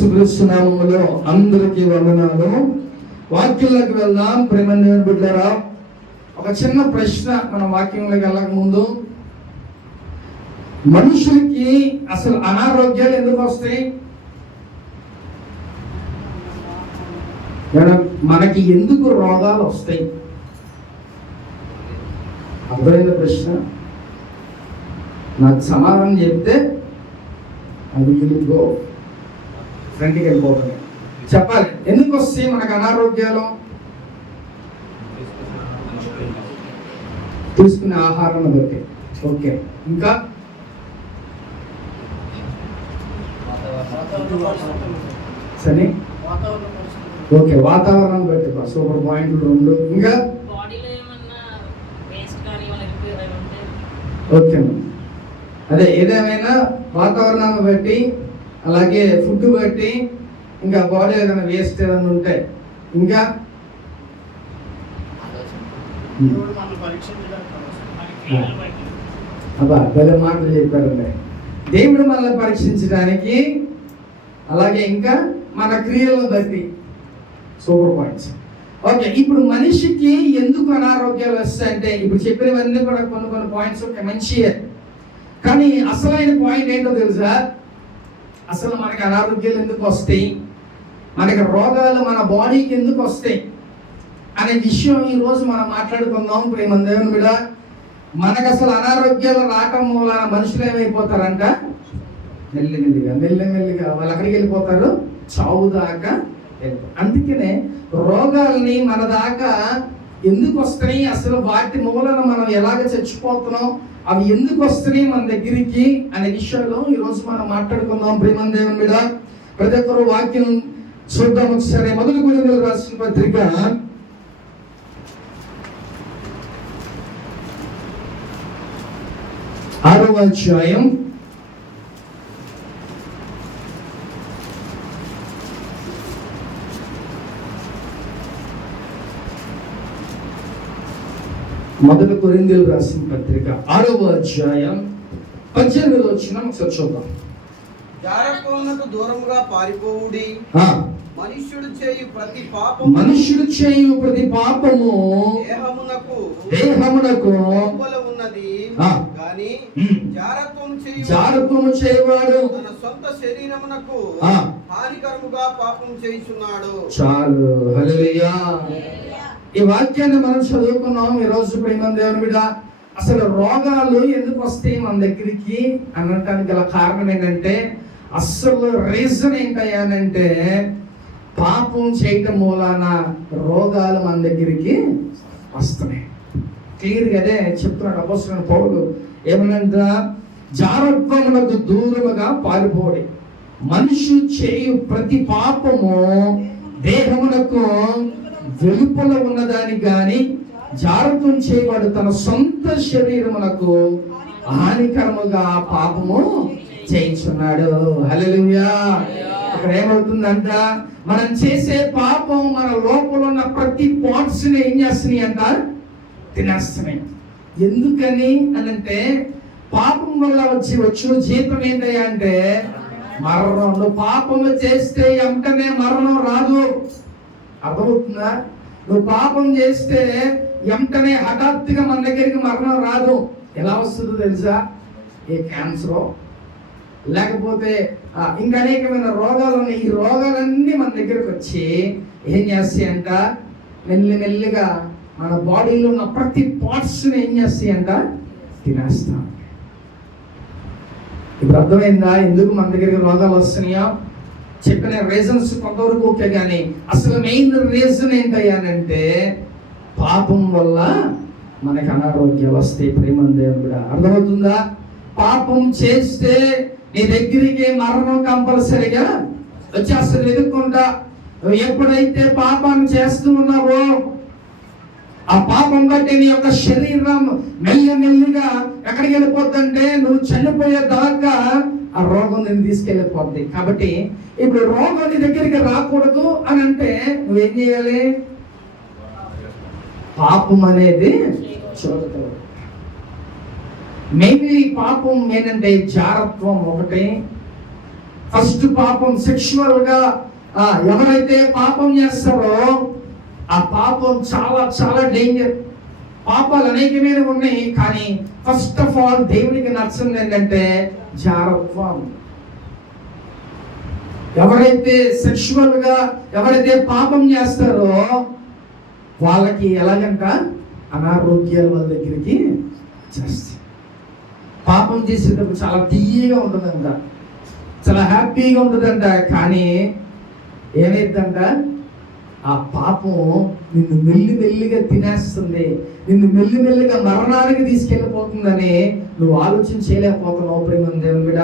యేసుక్రీస్తు నామములో అందరికీ వందనాలు. వాక్యంలోకి వెళ్దాం. ప్రేమ బిడ్డలారా, ఒక చిన్న ప్రశ్న మన వాక్యంలోకి వెళ్ళక ముందు, మనుషులకి అసలు అనారోగ్యాలు ఎందుకు వస్తాయి? మనకి ఎందుకు రోగాలు వస్తాయి? అర్థమైన ప్రశ్న. నాకు సమాధానం చెప్తే అది గో ఫ్రంట్కి వెళ్ళిపోతుంది. చెప్పాలి, ఎందుకు వస్తాయి మనకు అనారోగ్యాలు? తీసుకునే ఆహారాన్ని బట్టి. ఓకే, ఇంకా సరే, ఓకే, వాతావరణాన్ని బట్టి. Super point 2. ఇంకా ఓకే, అదే ఏదేమైనా వాతావరణాన్ని బట్టి, అలాగే ఫుడ్ బట్టి, ఇంకా బాడీ ఏదైనా వేస్ట్ ఏదైనా ఉంటాయి. ఇంకా అబ్బా పెద్ద మాటలు చెప్పారండి. దేవుడు మనల్ని పరీక్షించడానికి, అలాగే ఇంకా మన క్రియలను బట్టి. Super points. ఓకే, ఇప్పుడు మనిషికి ఎందుకు అనారోగ్యాలు వస్తాయంటే, ఇప్పుడు చెప్పినవన్నీ కూడా కొన్ని పాయింట్స్ ఒక మంచియే, కానీ అసలైన పాయింట్ ఏంటో తెలుసా? అసలు మనకి అనారోగ్యాలు ఎందుకు వస్తాయి, మనకి రోగాలు మన బాడీకి ఎందుకు వస్తాయి అనే విషయం ఈరోజు మనం మాట్లాడుకుందాం. ప్రేమ దేవుని బిడ్డ, మనకు అసలు అనారోగ్యాలు రావటం వలన మనుషులు ఏమైపోతారంట? మెల్లిమెల్లిగా వాళ్ళు ఎక్కడికి వెళ్ళిపోతారు? చావు దాకా. అందుకనే రోగాల్ని మన దాకా ఎందుకు వస్తున్నాయి, అసలు వాటి మూలన మనం ఎలాగ చచ్చిపోతున్నాం, అవి ఎందుకు వస్తున్నాయి మన దగ్గరికి అనే విషయంలో ఈరోజు మనం మాట్లాడుకుందాం. ప్రేమ దేవుని మీద ప్రతి ఒక్కరు వాక్యం చూద్దాం ఒకసారి. మొదటి కొరింథీయులకు రాసిన పత్రిక 6వ అధ్యాయం 6వ అధ్యాయం 18వ వచనం ఒకసారి చూద్దాం. జారత్వమునకు దూరముగా పారిపోవుడి, మనుష్యుడు చేయు ప్రతి పాపము దేహమునకు ఉన్నది, కానీ జారత్వము చేయవాడు తన సొంత శరీరమునకు హానికరముగా పాపం చేయుచున్నాడు. చాలు, హల్లెలూయా. ఈ వాక్యాన్ని మనం చదువుకున్నాం ఈరోజు. ప్రేమ దేవుని బిడ్డ, అసలు రోగాలు ఎందుకు వస్తాయి మన దగ్గరికి అనటానికి గల కారణం ఏంటంటే, అసలు రీజన్ ఏంటయ్యానంటే, పాపం చేయటం మూలాన రోగాలు మన దగ్గరికి వస్తున్నాయి. క్లియర్గా అదే చెప్తున్నాడు అపోస్తలుడైన పౌలు. ఏమనంట? జారత్వమునకు దూరముగా పారిపోడి, మనిషి చేయు ప్రతి పాపము దేహమునకు వెలుపల ఉన్నదాని గాని జారత్వం చేయవాడు తన సొంత శరీరమునకు హానికరముగా పాపము చేయించున్నాడు. హల్లెలూయా. అక్కడ ఏమవుతుందంట? మనం చేసే పాపం మన లోపల ఉన్న ప్రతి పార్ట్స్ ని ఏం చేస్తున్నాయి అంట? తినేస్తున్నాయి. ఎందుకని అనంటే, పాపం వల్ల వచ్చిన జీతం ఏంటయ్యా అంటే మరణం. నువ్వు పాపము చేస్తే వెంటనే మరణం రాదు. అర్థమవుతుందా? నువ్వు పాపం చేస్తే వెంటనే హఠాత్తుగా మన దగ్గరికి మరణం రాదు. ఎలా వస్తుందో తెలుసా? ఏ క్యాన్సరో, లేకపోతే ఇంకా అనేకమైన రోగాలు ఉన్నాయి. ఈ రోగాలన్నీ మన దగ్గరకు వచ్చి ఏం చేస్తాయంట? మెల్లిమెల్లిగా మన బాడీలో ఉన్న ప్రతి పార్ట్స్ని ఏం చేస్తాయంట? తినేస్తాం. ఇప్పుడు అర్థమైందా ఎందుకు మన దగ్గరికి రోగాలు వస్తున్నాయో? చెప్పిన రీజన్స్ కొంతవరకు ఓకే, కానీ అసలు మెయిన్ రీజన్ ఏంటయ్యానంటే, పాపం వల్ల మనకి అనారోగ్యాలు వస్తాయి. ప్రేమ దేవుడు కూడా అర్థమవుతుందా? పాపం చేస్తే నీ దగ్గరికి మరణం కంపల్సరిగా వచ్చేస్తుంది, ఎదుర్కొంటా. నువ్వు ఎప్పుడైతే పాపాన్ని చేస్తూ ఉన్నావో, ఆ పాపం బట్టి నీ యొక్క శరీరం మెల్లిగా ఎక్కడికి వెళ్ళిపోతుందంటే, నువ్వు చనిపోయే దాకా ఆ రోగం నేను తీసుకెళ్ళిపోద్ది. కాబట్టి ఇప్పుడు రోగం నీ దగ్గరికి రాకూడదు అని అంటే నువ్వేం చేయాలి? పాపం అనేది చూడకూడదు. మెయిన్లీ పాపం ఏంటంటే జారత్వం ఒకటి, ఫస్ట్ పాపం సెక్షువల్ గా ఎవరైతే పాపం చేస్తారో ఆ పాపం చాలా చాలా డేంజర్. పాపాలు అనేకమైన ఉన్నాయి, కానీ ఫస్ట్ ఆఫ్ ఆల్ దేవునికి నచ్చింది ఏంటంటే జారత్వం. ఎవరైతే సెక్షువల్ గా ఎవరైతే పాపం చేస్తారో వాళ్ళకి ఎలాగంట అనారోగ్యాలు వాళ్ళ దగ్గరికి చేస్తాయి. పాపం చేసేటప్పుడు చాలా తీయగా ఉంటుందంట, చాలా హ్యాపీగా ఉంటుందంట, కానీ ఏమైందంట ఆ పాపం నిన్ను మెల్లిమెల్లిగా తినేస్తుంది, నిన్ను మెల్లిమెల్లిగా మరణానికి తీసుకెళ్ళిపోతుందని నువ్వు ఆలోచన చేయలేకపోతున్నావు. ప్రేమ దేవుని బిడ్డ,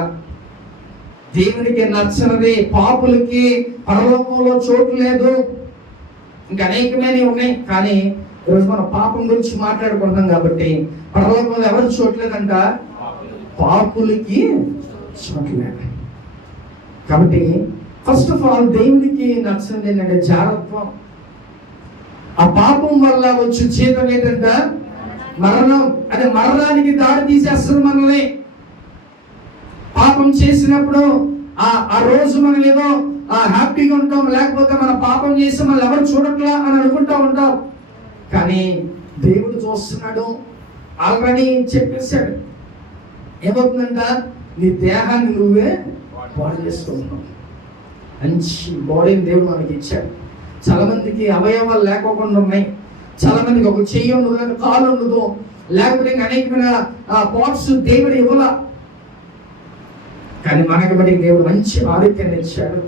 దేవునికి నచ్చనిది పాపులకి పరలోకంలో చోటు లేదు. ఇంకా అనేకమైనవి ఉన్నాయి, కానీ ఈరోజు మనం పాపం గురించి మాట్లాడుకుంటాం కాబట్టి పరలోకంలో ఎవరు చోటు లేదంట, పాపులకి చోటు లేదు. కాబట్టి ఫస్ట్ ఆఫ్ ఆల్ దేవునికి నచ్చింది ఏంటంటే జాగ్రత్తం. ఆ పాపం వల్ల వచ్చే జీతం ఏంటంటే మరణం. అదే మరణానికి దారి తీసేస్తుంది మనల్ని. పాపం చేసినప్పుడు ఆ రోజు మనం ఏదో హ్యాపీగా ఉంటాం, లేకపోతే మన పాపం చేసి మనం ఎవరు చూడట్లా అని అనుకుంటా ఉంటాం, కానీ దేవుడు చూస్తున్నాడు. ఆల్రెడీ చెప్పేశాడు ఏమవుతుందంట, నీ దేహాన్ని నువ్వే పాడు చేసుకుంటున్నావు. మంచి బాడీని దేవుడు మనకి ఇచ్చాడు. చాలా మందికి అవయవాలు లేకోకుండా ఉన్నాయి, చాలా మందికి ఒక చెయ్యి ఉండదు, లేదా కాలు ఉండదు, లేకపోతే అనేకమైన పార్ట్స్ దేవుడు ఇవ్వాల. కానీ మనకి బట్టి దేవుడు మంచి ఆరోగ్యాన్ని ఇచ్చాడు,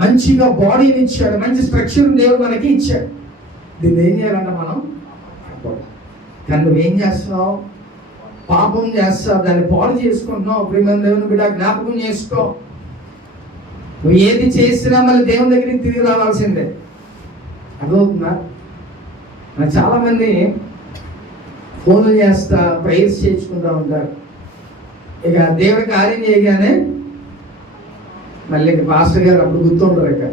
మంచిగా బాడీని ఇచ్చాడు, మంచి స్ట్రక్చర్ దేవుడు మనకి ఇచ్చాడు. దీన్ని ఏం చేయాలంటే మనం, కానీ నువ్వేం చేస్తున్నావు, పాపం చేస్తావు, దాన్ని పాడు చేసుకుంటున్నావు. ప్రేమ దేవుని బిడ్డ జ్ఞాపకం చేసుకో, నువ్వు ఏది చేసినా మళ్ళీ దేవుని దగ్గరికి తిరిగి రావాల్సిందే. అర్థమవుతుందా? నాకు చాలా మంది ఫోన్లు చేస్తా ప్రేయర్స్ చేసుకుంటూ ఉంటారు. ఇక దేవుడి కార్యం చేయగానే మళ్ళీ పాస్టర్ గారు అప్పుడు గుర్తుంటారు. ఇక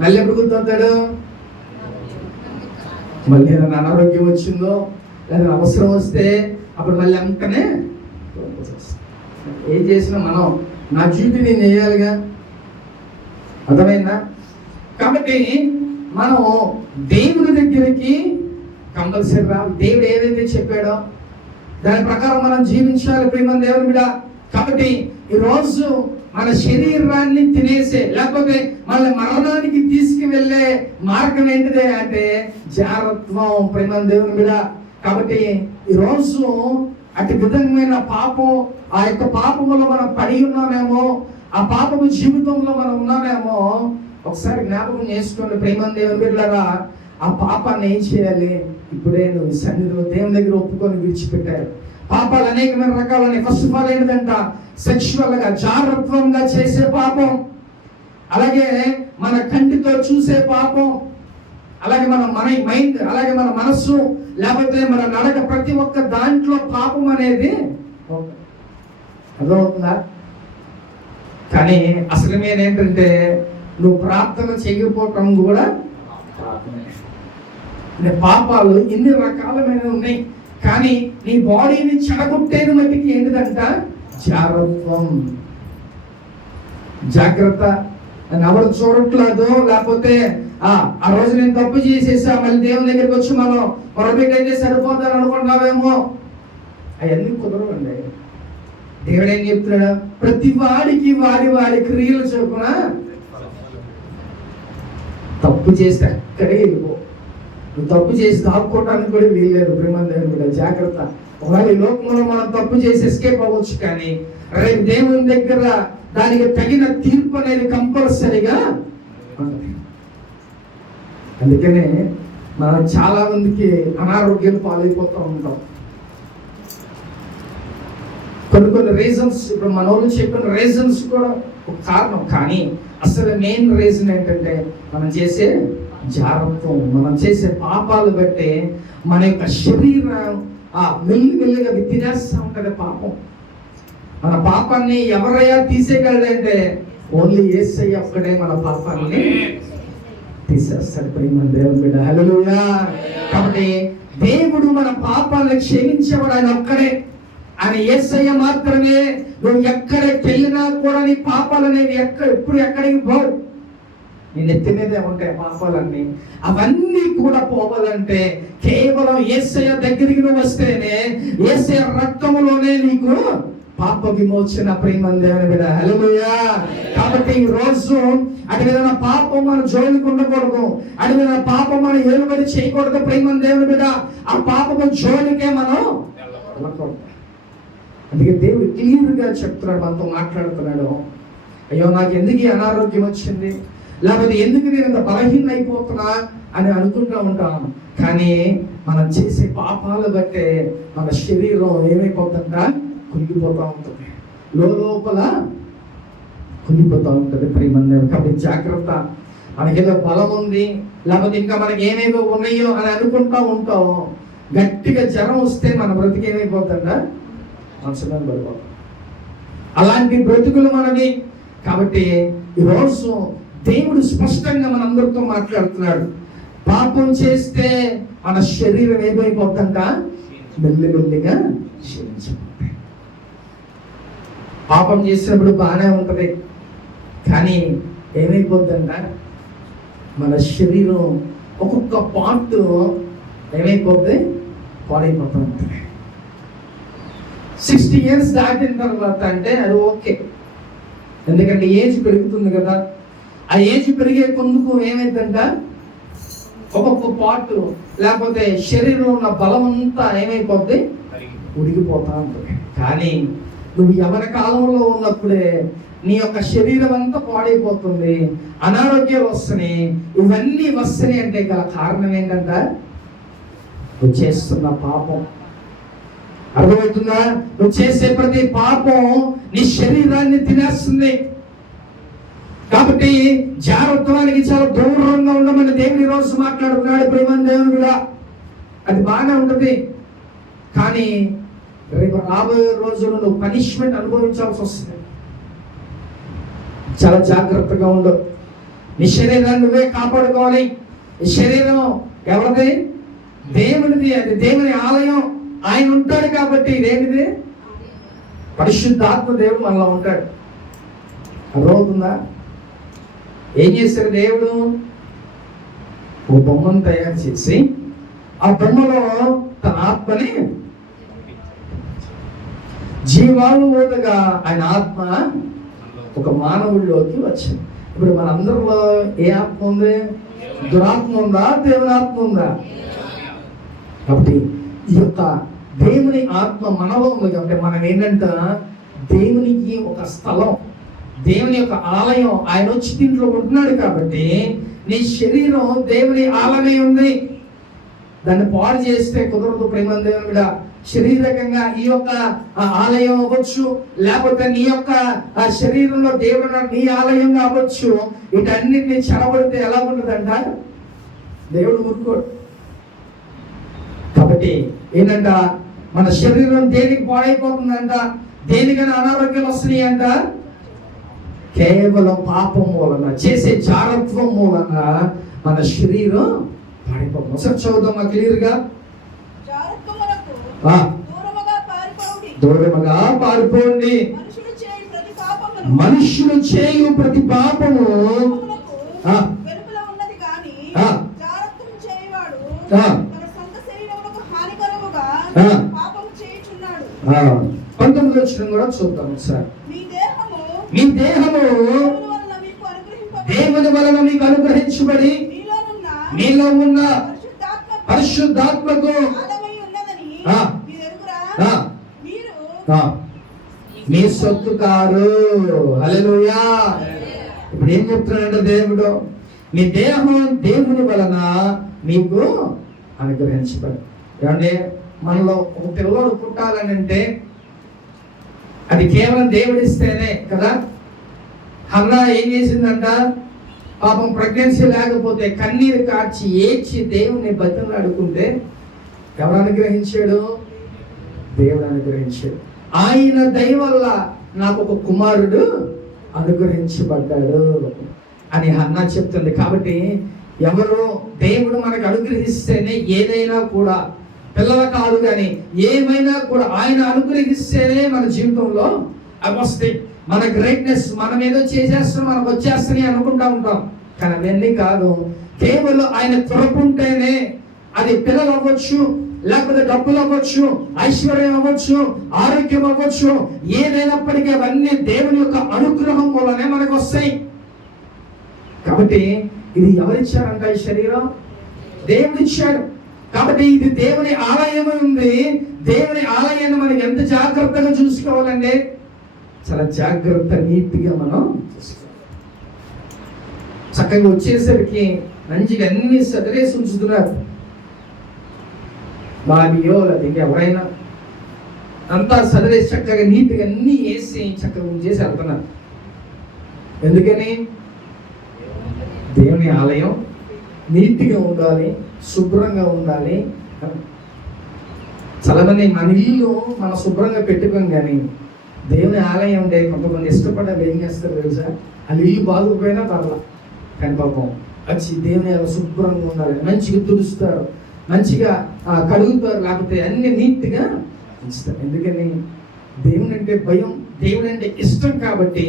మళ్ళీ ఎప్పుడు గుర్తుంటాడు, మళ్ళీ ఏదైనా అనారోగ్యం వచ్చిందో లేదా అవసరం వస్తే అప్పుడు మళ్ళీ అంతనే ఏం చేసినా మనం నా డ్యూటీ నేను చేయాలిగా. అర్థమైందా? కాబట్టి మనం దేవుని దగ్గరికి కంపల్సరీ రావాలి. దేవుడు ఏదైతే చెప్పాడో దాని ప్రకారం మనం జీవించాలి. ప్రేమ దేవుని బిడ్డ, కాబట్టి ఈరోజు మన శరీరాన్ని తినేసే లేకపోతే మన మరణానికి తీసుకువెళ్ళే మార్గం ఏంటిదే అంటే జాగ్రత్వం. ప్రేమ దేవుని బిడ్డ, కాబట్టి ఈరోజు అటు విధమైన పాపం, ఆ యొక్క పాపములో మనం పడి ఉన్నామేమో, ఆ పాపము జీవితంలో మనం ఉన్నామేమో, ఒకసారి జ్ఞాపకం చేసుకోండి. ప్రేమ దేవుని బిడ్డలారా, ఆ పాపాన్ని ఏం చేయాలి? ఇప్పుడే నువ్వు సన్నిధిలో దేవుని దగ్గర ఒప్పుకొని విడిచిపెట్టారు. పాపాలు అనేకమైన రకాలని. ఫస్ట్ ఆఫ్ ఆల్ ఏంటంట, సెక్షువల్ గా జాగ్రత్తగా చేసే పాపం, అలాగే మన కంటితో చూసే పాపం, అలాగే మన మైండ్, అలాగే మన మనస్సు, లేకపోతే మన నడక, ప్రతి ఒక్క దాంట్లో పాపం అనేది అర్థమవుతుందా? కానీ అసలు ఏంటంటే నువ్వు ప్రార్థన చేయకపోవటం కూడా పాపాలు ఇన్ని రకాలమైన ఉన్నాయి. కానీ నీ బాడీని చెడగొట్టేది మట్టికి ఏంటిదంట జాగ్రత్వం. జాగ్రత్త అని ఎవరు చూడట్లేదు, లేకపోతే ఆ రోజు నేను తప్పు చేసేసా మళ్ళీ దేవుని దగ్గరికి వచ్చి మనం పొరబెట్టయితే సరిపోతాను అనుకుంటున్నావేమో. అవన్నీ కుదరవండి. దేవుడు ఏం చెప్తున్నాడు? ప్రతి వాడికి వారి వారి క్రియలు చొప్పున. తప్పు చేస్తే అక్కడే వెళ్ళిపో. నువ్వు తప్పు చేసి దాక్కోవడానికి కూడా వీల్లేదు. ప్రేమ దేవుని కూడా జాగ్రత్త. ఒకవేళ ఈ లోకంలో మనం తప్పు చేసి ఎస్కేప్ అవ్వచ్చు, కానీ రేపు దేవుని దగ్గర దానికి తగిన తీర్పు అనేది కంపల్సరీగా ఉంటుంది. అందుకనే మనం చాలా మందికి అనారోగ్యాలు పాలైపోతూ ఉంటాం. కొన్ని రీజన్స్, ఇప్పుడు మన వాళ్ళు చెప్పిన రీజన్స్ కూడా ఒక కారణం, కానీ అసలు మెయిన్ రీజన్ ఏంటంటే మనం చేసే జాగ్రత్తం, మనం చేసే పాపాలు బట్టి మన యొక్క శరీరం మెల్లిమెల్లిగా తినేస్తూ ఉంటుంది పాపం. మన పాపాన్ని ఎవరయ్యా తీసేయగలడంటే ఓన్లీ యేసయ్య ఒక్కడే మన పాపాన్ని తీసేస్తాడు. ప్రేమ దేవుని బిడ్డ, హల్లెలూయా. కాబట్టి దేవుడు మన పాపాలను క్షమించేవాడు ఆయన ఒక్కడే. ఆయన యేసయ్య మాత్రమే. నువ్వు ఎక్కడికి వెళ్ళినా కూడా నీ పాపాలు అనేవి ఎప్పుడు ఎక్కడికి పోవు. నీ నెత్తి మీదే ఉంటాయి పాపాలన్నీ. అవన్నీ కూడా పోవాలంటే కేవలం యేసయ్య దగ్గరికి నువ్వు వస్తేనే, యేసయ్య రక్తములోనే నీకు పాప విమోచన. ప్రియమైన దేవుని బిడ్డ, హల్లెలూయా. కాబట్టి ఈ రోజు అది విధంగా పాపం మన జోలికి ఉండకూడదు, అది విధంగా పాపం మన ఏలుబడి చేయకూడదు. ప్రియమైన దేవుని బిడ్డ, ఆ పాపము జోలికే మనం వెళ్ళకూడదు. అందుకే దేవుడు క్లియర్గా చెప్తున్నాడు, మనతో మాట్లాడుతున్నాడు. అయ్యో నాకు ఎందుకు ఈ అనారోగ్యం వచ్చింది, లేకపోతే ఎందుకు నేను ఇంత బలహీన అయిపోతున్నా అని అనుకుంటూ ఉంటాం. కానీ మనం చేసే పాపాలు బట్టే మన శరీరం ఏమైపోతుందా, కుంగిపోతూ ఉంటుంది, లోపల కుంగిపోతూ ఉంటుంది. ప్రియమైన కాబట్టి జాగ్రత్త. మనకేదో బలం ఉంది, లేకపోతే ఇంకా మనకి ఏమేమో ఉన్నాయో అని అనుకుంటూ ఉంటాం. గట్టిగా జ్వరం వస్తే మన బ్రతికి ఏమైపోతుందా, మనసులో పడిపోతాం. అలాంటి బ్రతుకులు మనవి. కాబట్టి ఈరోజు దేవుడు స్పష్టంగా మనందరితో మాట్లాడుతున్నాడు. పాపం చేస్తే మన శరీరం ఏమైపోతుందంట, మెల్లిమెల్లిగా క్షీణించిపోతుంది. పాపం చేసినప్పుడు బాగానే ఉంటుంది, కానీ ఏమైపోతుందంట, మన శరీరం ఒక్కొక్క పార్ట్ ఏమైపోతుంది, పాడైపోతూ ఉంటుంది. 60 years దాటిన తర్వాత అంటే అది ఓకే, ఎందుకంటే ఏజ్ పెరుగుతుంది కదా. ఆ ఏజ్ పెరిగే కొందుకు ఏమైందంట, ఒక్కొక్క పార్ట్ లేకపోతే శరీరంలో ఉన్న బలం అంతా ఏమైపోద్ది, ఉడిగిపోతా ఉంటుంది. కానీ నువ్వు యవ్వన కాలంలో ఉన్నప్పుడే నీ యొక్క శరీరం అంతా పాడైపోతుంది, అనారోగ్యాలు వస్తున్నాయి. ఇవన్నీ వస్తున్నాయి అంటే గల కారణం ఏంటంట, నువ్వు చేస్తున్న పాపం. అర్థమవుతుందా? నువ్వు చేసే ప్రతి పాపం నీ శరీరాన్ని తినేస్తుంది. కాబట్టి జాగ్రత్తవానికి చాలా దూరంగా ఉండమని దేవుని రోజు మాట్లాడుతున్నాడు. ప్రియమైన దేవుని కూడా అది బాగానే ఉంటుంది, కానీ రేపు రాబోయే రోజుల్లో నువ్వు పనిష్మెంట్ అనుభవించాల్సి వస్తుంది. చాలా జాగ్రత్తగా ఉండు. నీ శరీరాన్ని నువ్వే కాపాడుకోవాలి. ఈ శరీరం ఎవరిది? దేవునిది. అది దేవుని ఆలయం. ఆయన ఉంటాడు కాబట్టి ఇదేమిది, పరిశుద్ధాత్మ దేవుడు మనలో ఉంటాడు. అర్థమవుతుందా? ఏం చేశారు దేవుడు? ఓ బొమ్మను తయారు చేసి ఆ బొమ్మలో తన ఆత్మని జీవానుభూతగా ఆయన ఆత్మ ఒక మానవుడిలోకి వచ్చింది. ఇప్పుడు మనందరిలో ఏ ఆత్మ ఉంది? దురాత్మ ఉందా, దేవుని ఆత్మ ఉందా? కాబట్టి ఈ యొక్క దేవుని ఆత్మ మనలో ఉంది. కాబట్టి మనం ఏంటంట, దేవునికి ఒక స్థలం, దేవుని యొక్క ఆలయం. ఆయన వచ్చి దీంట్లో ఉంటున్నాడు కాబట్టి నీ శరీరం దేవుని ఆలయమే ఉంది. దాన్ని పాడు చేస్తే కుదరదు. ప్రేమ దేవుని కూడా శరీరకంగా ఈ యొక్క ఆలయం అవ్వచ్చు, లేకపోతే నీ యొక్క శరీరంలో దేవుడు నీ ఆలయంగా అవ్వచ్చు. వీటన్నిటిని చెడబడితే ఎలా ఉంటుందంట, దేవుడు ఊరుకోడు. కాబట్టి ఏంటంట, మన శరీరం దేనికి పాడైపోతుందంట, దేనికైనా అనారోగ్యాలు వస్తున్నాయి అంట, కేవలం పాపం మూలన, చేసే జాగ్రత్వం మూలన మన శరీరం పాడైపోతుంది. ఒకసారి చదువుదామా క్లియర్గా. దూరముగా పారిపోండి, మనుషులు చేయు ప్రతి పాపము పంతొమ్మిది వచ్చిన కూడా చూద్దాం ఒకసారి. మీ దేహము దేవుని వలన మీకు అనుగ్రహించబడి మీలో ఉన్న పరిశుద్ధాత్మకు మీ సొత్తు కారు. హల్లెలూయా. ఇప్పుడు ఏం చెప్తున్నాడంటే దేవుడు, మీ దేహం దేవుని వలన మీకు అనుగ్రహించబడి. ఏమంటే మనలో ఒక పిల్లవాడు పుట్టాలని అంటే అది కేవలం దేవుడిస్తేనే కదా. హన్నా ఏం చేసిందంట, పాపం ప్రెగ్నెన్సీ లేకపోతే కన్నీరు కార్చి ఏడ్చి దేవుని బతిమలాడుకుంటే ఎవరు అనుగ్రహించాడు? దేవుడు అనుగ్రహించాడు. ఆయన దయ వల్ల నాకు ఒక కుమారుడు అనుగ్రహించబడ్డాడు అని హన్నా చెప్తుంది. కాబట్టి ఎవరు దేవుడు మనకు అనుగ్రహిస్తేనే ఏదైనా కూడా పిల్లల కాదు, కానీ ఏమైనా కూడా ఆయన అనుగ్రహిస్తేనే మన జీవితంలో అవి వస్తాయి. మన గ్రేట్నెస్ మనం ఏదో చేసేస్తాం, మనకు వచ్చేస్తాయి అనుకుంటా ఉంటాం, కానీ అవన్నీ కాదు. కేవలం ఆయన త్వరపుంటేనే, అది పిల్లలు అవ్వచ్చు, లేకపోతే డబ్బులు అవ్వచ్చు, ఐశ్వర్యం అవ్వచ్చు, ఆరోగ్యం అవ్వచ్చు, ఏదైనప్పటికీ అవన్నీ దేవుని యొక్క అనుగ్రహం వల్లనే మనకు వస్తాయి. కాబట్టి ఇది ఎవరిచ్చారంట? ఈ శరీరం దేవుడు ఇచ్చాడు. కాబట్టి ఇది దేవుని ఆలయమై ఉంది. దేవుని ఆలయాన్ని మనం ఎంత జాగ్రత్తగా చూసుకోవాలండి, చాలా జాగ్రత్త నీట్గా మనం చూసుకోవాలి. చక్కగా వచ్చేసరికి మంచిగా అన్ని సదరేసి ఉంచుతున్నారు. బాబియో లేదా ఎవరైనా అంతా సదరేసి చక్కగా నీట్గా అన్ని వేసి చక్కగా ఉంచేసి వెళ్తున్నారు. ఎందుకని? దేవుని ఆలయం నీట్గా ఉండాలి, శుభ్రంగా ఉండాలి. చాలా మంది మన ఇల్లు మనం శుభ్రంగా పెట్టుకోం, కానీ దేవుని ఆలయం ఉండే కొంతమంది ఇష్టపడ్డారు ఏం చేస్తారు తెలుసా? అది ఇల్లు బాగుపోయినా పర్లా, కానీ పాపం వచ్చి దేవుని శుభ్రంగా ఉండాలి, మంచిగా తుడుస్తారు, మంచిగా కడుగుతారు, లేకపోతే అన్ని నీట్గా ఉంచుతారు. ఎందుకని? దేవుని అంటే భయం, దేవుని అంటే ఇష్టం. కాబట్టి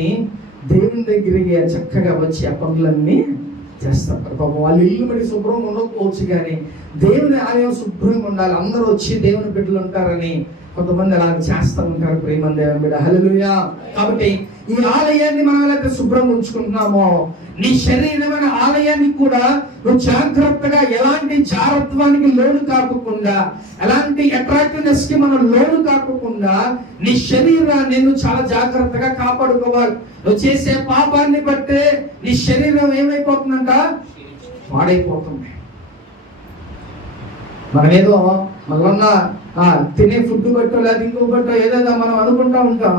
దేవుని దగ్గరికి చక్కగా వచ్చి ఆ పనులన్నీ చేస్తారు. పాపం వాళ్ళు ఇల్లు మరి శుభ్రంగా ఉండకపోవచ్చు, కానీ దేవుని ఆలయం శుభ్రంగా ఉండాలి, అందరూ వచ్చి దేవుని బిడ్డలు ఉంటారని కొంతమంది అలా చేస్తూ ఉంటారు. ప్రేమ దేవుని బిడ్డ, హల్లెలూయా. కాబట్టి ఈ ఆలయాన్ని మనం ఎలా శుభ్రంగా ఉంచుకుంటున్నామో, నీ శరీరమైన ఆలయాన్ని కూడా నువ్వు జాగ్రత్తగా, ఎలాంటి జారత్వానికి లోను కాకుండా, ఎలాంటి అట్రాక్టివ్నెస్ కి మనం లోను కాకుండా నీ శరీరాన్ని నువ్వు చాలా జాగ్రత్తగా కాపాడుకోవాలి. నువ్వు చేసే పాపాన్ని బట్టే నీ శరీరం ఏమైపోతుందంట? పాడైపోతుంది. మనమేదో మళ్ళా తినే ఫుడ్ బట్టో లేదా ఇంకో బట్టో ఏదైనా మనం అనుకుంటా ఉంటాం,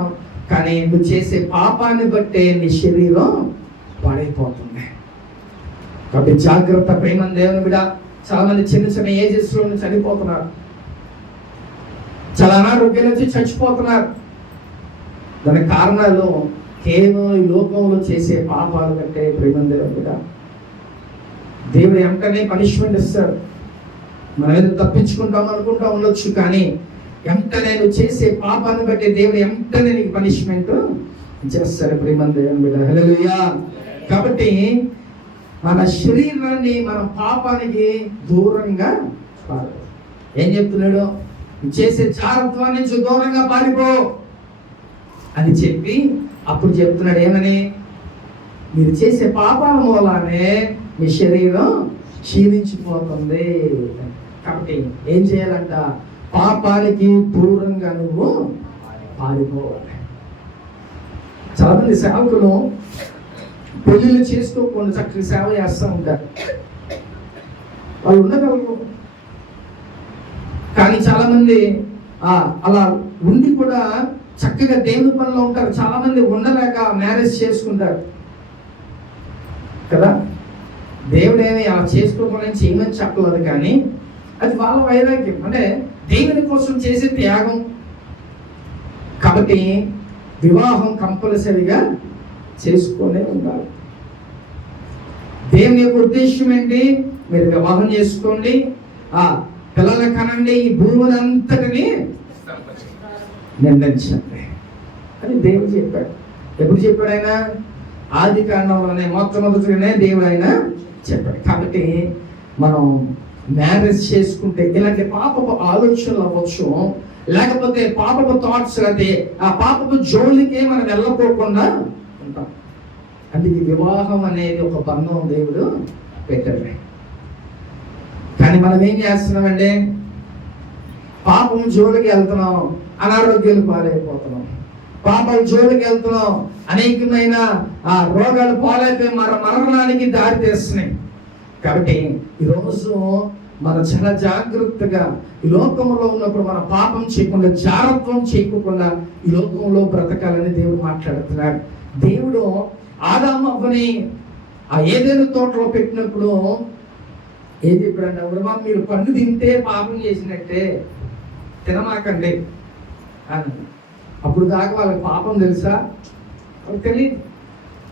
కానీ నువ్వు చేసే పాపాన్ని బట్టే నీ శరీరం పాడైపోతుంది. కాబట్టి జాగ్రత్త. ప్రేమ దేవుని బిడ్డ, చాలా మంది చిన్న చిన్న ఏజెస్ లో చనిపోతున్నారు, చాలా అనారోగ్యాలు వచ్చి చచ్చిపోతున్నారు. దానికి కారణాలు కేవలం ఈ లోకంలో చేసే పాపాలు కంటే ప్రేమ దేవుని బిడ్డ, దేవుడు వెంటనే పనిష్మెంట్ ఇస్తాడు. మనం ఏదో తప్పించుకుంటాం అనుకుంటా ఉండొచ్చు, కానీ వెంటనే నువ్వు చేసే పాపాన్ని బట్టి దేవుడు వెంటనే నీకు పనిష్మెంట్ చేస్తాడు. ప్రేమ దేవుని బిడ్డ, హల్లెలూయా. కాబట్టి మన శరీరాన్ని మనం పాపానికి దూరంగా ఏం చెప్తున్నాడు? చేసే జాగ్రత్త నుంచి దూరంగా పారిపో అని చెప్పి అప్పుడు చెప్తున్నాడు ఏమని? మీరు చేసే పాపాల మూలానే మీ శరీరం క్షీణించిపోతుంది. కాబట్టి ఏం చేయాలంట? పాపానికి దూరంగా నువ్వు పారిపోవాలి. చాలా మంది సేవకులు పెళ్లిళ్ళు చేసుకోకుండా చక్కగా సేవ చేస్తూ ఉంటారు, వాళ్ళు ఉండగలరు. కానీ చాలా మంది అలా ఉండి కూడా చక్కగా దేవుని పనిలో ఉంటారు. చాలా మంది ఉండలేక మ్యారేజ్ చేసుకుంటారు కదా. దేవుడేమి అలా చేసుకోకుండా చేయమని చెప్పలేదు, కానీ అది వాళ్ళ వైరాగ్యం, అంటే దేవుని కోసం చేసే త్యాగం. కాబట్టి వివాహం కంపల్సరిగా చేసుకునే ఉండాలి. దేవుని యొక్క ఉద్దేశం ఏంటి? మీరు వివాహం చేసుకోండి, పిల్లల కనండి, ఈ భూమిని అంతటిని నిర్ణయించండి అని దేవుడు చెప్పాడు. ఎప్పుడు చెప్పాడు ఆయన? ఆది కాండంలోనే మొట్టమొదటిగానే దేవుడు ఆయన చెప్పాడు. కాబట్టి మనం మ్యారేజ్ చేసుకుంటే ఇలాంటి పాపపు ఆలోచనలు అవ్వచ్చు, లేకపోతే పాపపు థాట్స్, అయితే ఆ పాపపు జోలికే మనం వెళ్ళకోకుండా ఉంటాం. అందుకే వివాహం అనేది ఒక బంధం దేవుడు పెట్టాడు. కానీ మనం ఏం చేస్తున్నామంటే పాపం జోలికి వెళ్తున్నాం, అనారోగ్యాలు పాలైపోతున్నాం. పాపం జోలికి వెళ్తున్నాం, అనేకమైన రోగాలు పాలైపోయి మరణానికి దారి తీస్తున్నాయి. కాబట్టి ఈరోజు మనం చాలా జాగ్రత్తగా ఈ లోకంలో ఉన్నప్పుడు మన పాపం చేయకుండా, జారత్వం చేయకుండా ఈ లోకంలో బ్రతకాలని దేవుడు మాట్లాడుతున్నాడు. దేవుడు ఆదాము అవ్వని ఆ ఏదైనా తోటలో పెట్టినప్పుడు ఏం చెప్పాడంటే, ఉడమా మీరు పండు తింటే పాపం చేసినట్టే, తినమాకండి అని. అప్పుడు దాకా వాళ్ళకి పాపం తెలుసా? వాళ్ళకి తెలియదు.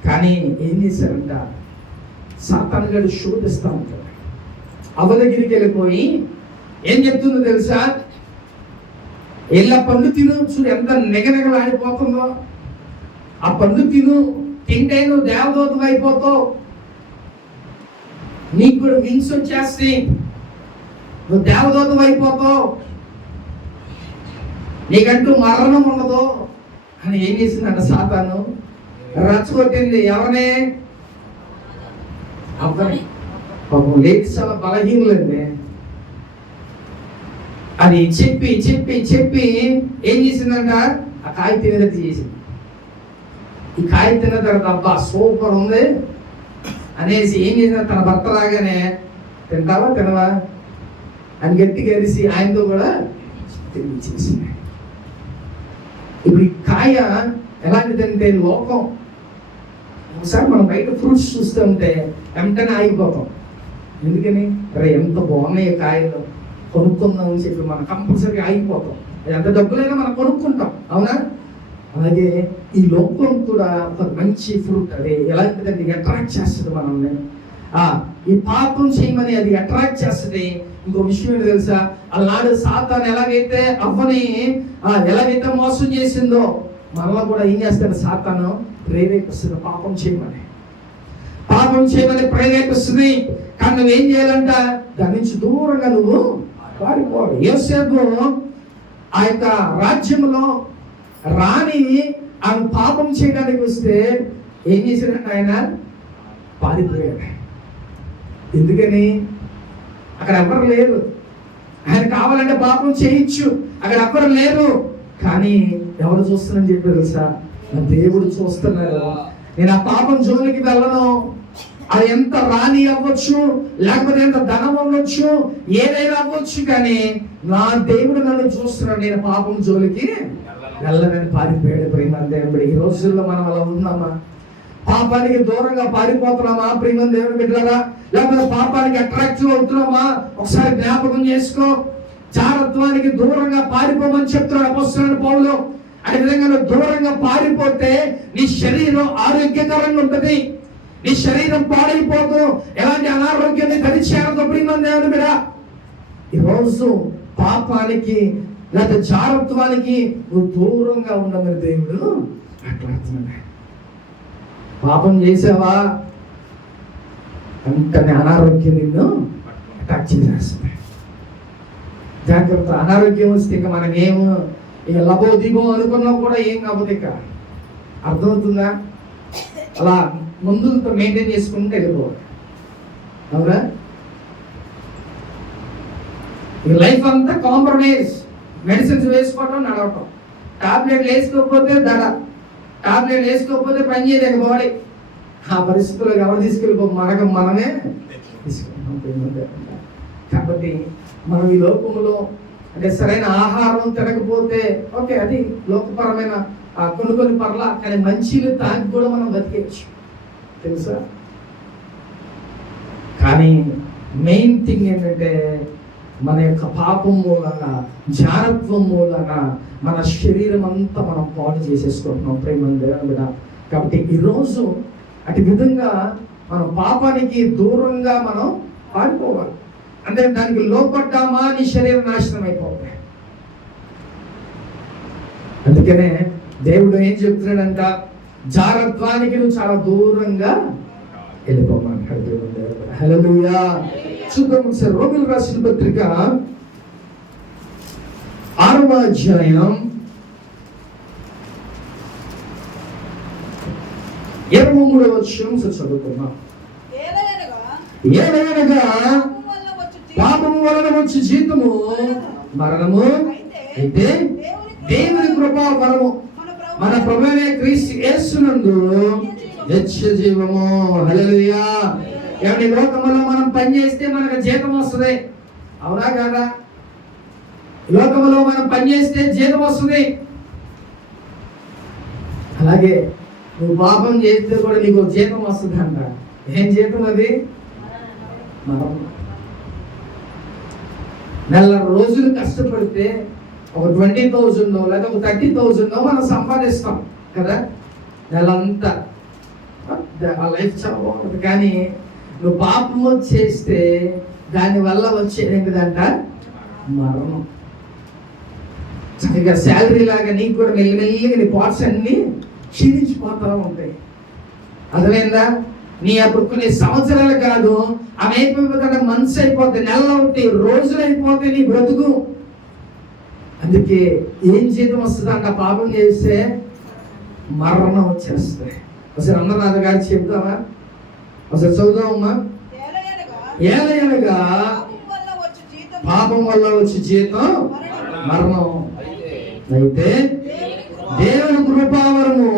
కానీ ఏం చేశారంట? సాతాను గారు శోధిస్తూ ఉంటాడు. అవ్వ దగ్గరికి వెళ్ళిపోయి ఏం చెప్తుందో తెలుసా? ఇలా పండు తిను, చూడు ఎంత నిగనిగలాడిపోతుందో. ఆ పండు తింటే నువ్వు దేవదూతం అయిపోతావు, నీకు కూడా వింగ్స్ వచ్చేస్తాయి, నువ్వు దేవదూతం అయిపోతావు, నీకంటూ మరణం ఉండదు అని ఏం చేసిందంట సాతాను? రచ్చగొట్టింది. ఎవరిని? అవ్వని. పాపం లేడీస్ చాలా బలహీనులండి. అది చెప్పి చెప్పి చెప్పి ఏం చేసిందంట? ఆ కాయ తినేది చేసింది. ఈ కాయ తిన్న తర్వాత అబ్బా సూపర్ ఉంది అనేసి ఏం చేసిన, తన భర్త రాగానే తింటావా తినవా అని గట్టిగా అరిసి ఆయనతో కూడా తినిచేసింది. ఇప్పుడు ఈ కాయ ఎలాంటిదంటే లోకం. ఒకసారి మనం బయట ఫ్రూట్స్ చూస్తుంటే వెంటనే ఆగిపోతాం. ఎందుకని? అరే ఎంత బాగున్నాయి కాయలు, కొనుక్కుందాం అని చెప్పి మనం కంపల్సరీగా ఆగిపోతాం. అది ఎంత డబ్బులైనా మనం కొనుక్కుంటాం, అవునా? అలాగే ఈ లోకం కూడా ఒక మంచి ఫ్రూట్. అది ఎలాంటిదంటే అట్రాక్ట్ చేస్తుంది మనల్ని. ఈ పాపం చేయమని అది అట్రాక్ట్ చేస్తుంది. ఇంకో విషయం ఏంటి తెలుసా? అలాంటి సాతాను ఎలాగైతే అవ్వని ఎలాగైతే మోసం చేసిందో, మనలో కూడా ఏం చేస్తాడు? సాతాను ప్రేరేపిస్తుంది పాపం చేయమని. పాపం చేయమని ప్రేరేపిస్తుంది. కానీ నువ్వేం చేయాలంట? దాని నుంచి దూరంగా నువ్వు పారిపోవాలి. యోసేపు ఆ యొక్క రాజ్యంలో రాణి ఆమె పాపం చేయడానికి వస్తే ఏం చేశాడంటే ఆయన పారిపోయాడు. ఎందుకని? అక్కడ ఎవ్వరు లేరు. ఆయన కావాలంటే పాపం చేయొచ్చు, అక్కడ ఎవ్వరు లేరు. కానీ ఎవరు చూస్తున్నారని చెప్పి తెలుసా? నా దేవుడు చూస్తున్నారు. నేను ఆ పాపం జోలికి వెళ్ళను. అది ఎంత రాణి అవ్వచ్చు, లేకపోతే ఎంత ధనం అవ్వచ్చు, ఏదైనా అవ్వచ్చు, కానీ నా దేవుడు నన్ను చూస్తున్నాడు. నేను పాపం జోలికి వెళ్ళనని పారిపోయాడు. ప్రేమ దేవుడు. ఈ రోజుల్లో మనం అలా ఉన్నామా? పాపానికి దూరంగా పారిపోతున్నామా ప్రేమ దేవుని బిడ్డలారా? లేకపోతే పాపానికి అట్రాక్టివ్ అవుతున్నామా? ఒకసారి జ్ఞాపకం చేసుకో. జారత్వానికి దూరంగా పారిపోమని చెప్తున్నాడు అపొస్తలుడైన పౌలు. అదే విధంగా నువ్వు దూరంగా పారిపోతే నీ శరీరం ఆరోగ్యకరంగా ఉంటుంది, నీ శరీరం పాడైపోతూ ఎలాంటి అనారోగ్యాన్ని దరిచేరదు ప్రేమ దేవుని బిడ్డ. ఈరోజు పాపానికి లేదా జారత్వానికి నువ్వు దూరంగా ఉండమని దేవుడు మాట్లాడుతున్నాడు. పాపం చేసావా వెంటనే అనారోగ్యం నిన్ను అటాక్ చేసేస్తుంది. జాగ్రత్త. అనారోగ్యం వస్తే ఇక మనకేమో ఇక లబో దిగో అనుకున్నా కూడా ఏం కాకపోతే ఇక అర్థమవుతుందా? అలా మందులతో మెయింటైన్ చేసుకుంటే వెళ్ళిపోవాలి, అవునా? ఈ లైఫ్ అంతా కాంప్రమైజ్. మెడిసిన్స్ వేసుకోవటం, నడవటం. టాబ్లెట్లు వేసుకోకపోతే దడ, టాబ్లెట్ వేసుకోకపోతే పని చేయలేక బాడీ. ఆ పరిస్థితుల్లో ఎవరు తీసుకెళ్ళిపో? మనమే తీసుకెళ్తాం. కాబట్టి మనం ఈ లోకంలో అంటే సరైన ఆహారం తినకపోతే ఓకే, అది లోకపరమైన కొన్ని పర్లా, కానీ మంచిలు తాగి కూడా మనం బతికేయచ్చు, తెలుసా? కానీ మెయిన్ థింగ్ ఏంటంటే మన యొక్క పాపం మూలన, జారత్వం మూలన మన శరీరం అంతా మనం పాడు చేసేసుకుంటున్నాం ప్రేమ దేవుడా. కాబట్టి ఈరోజు అటు విధంగా మనం పాపానికి దూరంగా మనం పారిపోవాలి. అంటే దానికి లోపడ్డామా నీ శరీరం నాశనం అయిపోతుంది. అందుకనే దేవుడు ఏం చెప్తున్నాడంట? జారత్వానికి నువ్వు చాలా దూరంగా వెళ్ళిపోమంటాడు దేవుడు. హల్లెలూయా. చూద్దాం ఒకసారి రోమీయులకు రాసిన పత్రిక 6వ అధ్యాయం 23వ వచనం చదువుకున్నాం. ఏలయనగా పాపం వలన వచ్చి జీతము మరణము, అయితే దేవుని కృపా వరము మన ప్రభువైన క్రీస్తు యేసునందు నిత్య జీవము. హల్లెలూయా. ఏమంటే లోకములో మనం పని చేస్తే మనకు జీతం వస్తుంది, అవునా కాదా? లోకములో మనం పని చేస్తే జీతం వస్తుంది. అలాగే నువ్వు పాపం చేస్తే కూడా నీకు జీతం వస్తుంది అంట. ఏం జీతం అది? మనం నెల రోజులు కష్టపడితే ఒక 20,000 లేదా ఒక 30,000 మనం సంపాదిస్తాం కదా నెలంతా. ఆ లైఫ్ చాలా బాగుంటుంది. కానీ నువ్వు పాపము చేస్తే దానివల్ల వచ్చేది ఏంటిదంట? మరణం. చక్కగా శాలరీ లాగా నీకు కూడా మెల్లిమెల్లిగా నీ పార్ట్స్ అన్నీ క్షీణించిపోతూ ఉంటాయి. అర్థమైందా? నీ అప్పుడు కొన్ని సంవత్సరాలు కాదు, అవి అయిపోతే మంత్స్ అయిపోతాయి, నెలలు అవుతాయి, రోజులు అయిపోతాయి నీ బ్రతుకు. అందుకే ఏం జీతం వస్తుంది అంట? పాపం చేస్తే మరణం వచ్చేస్తాయి. అసలు అన్ననాథ గారు చెప్తావా? అసలు చదువుదామమ్మా. ఏలయనగా పాపం వల్ల వచ్చే జీతం మరణం, అయితే దేవుని కృపావరము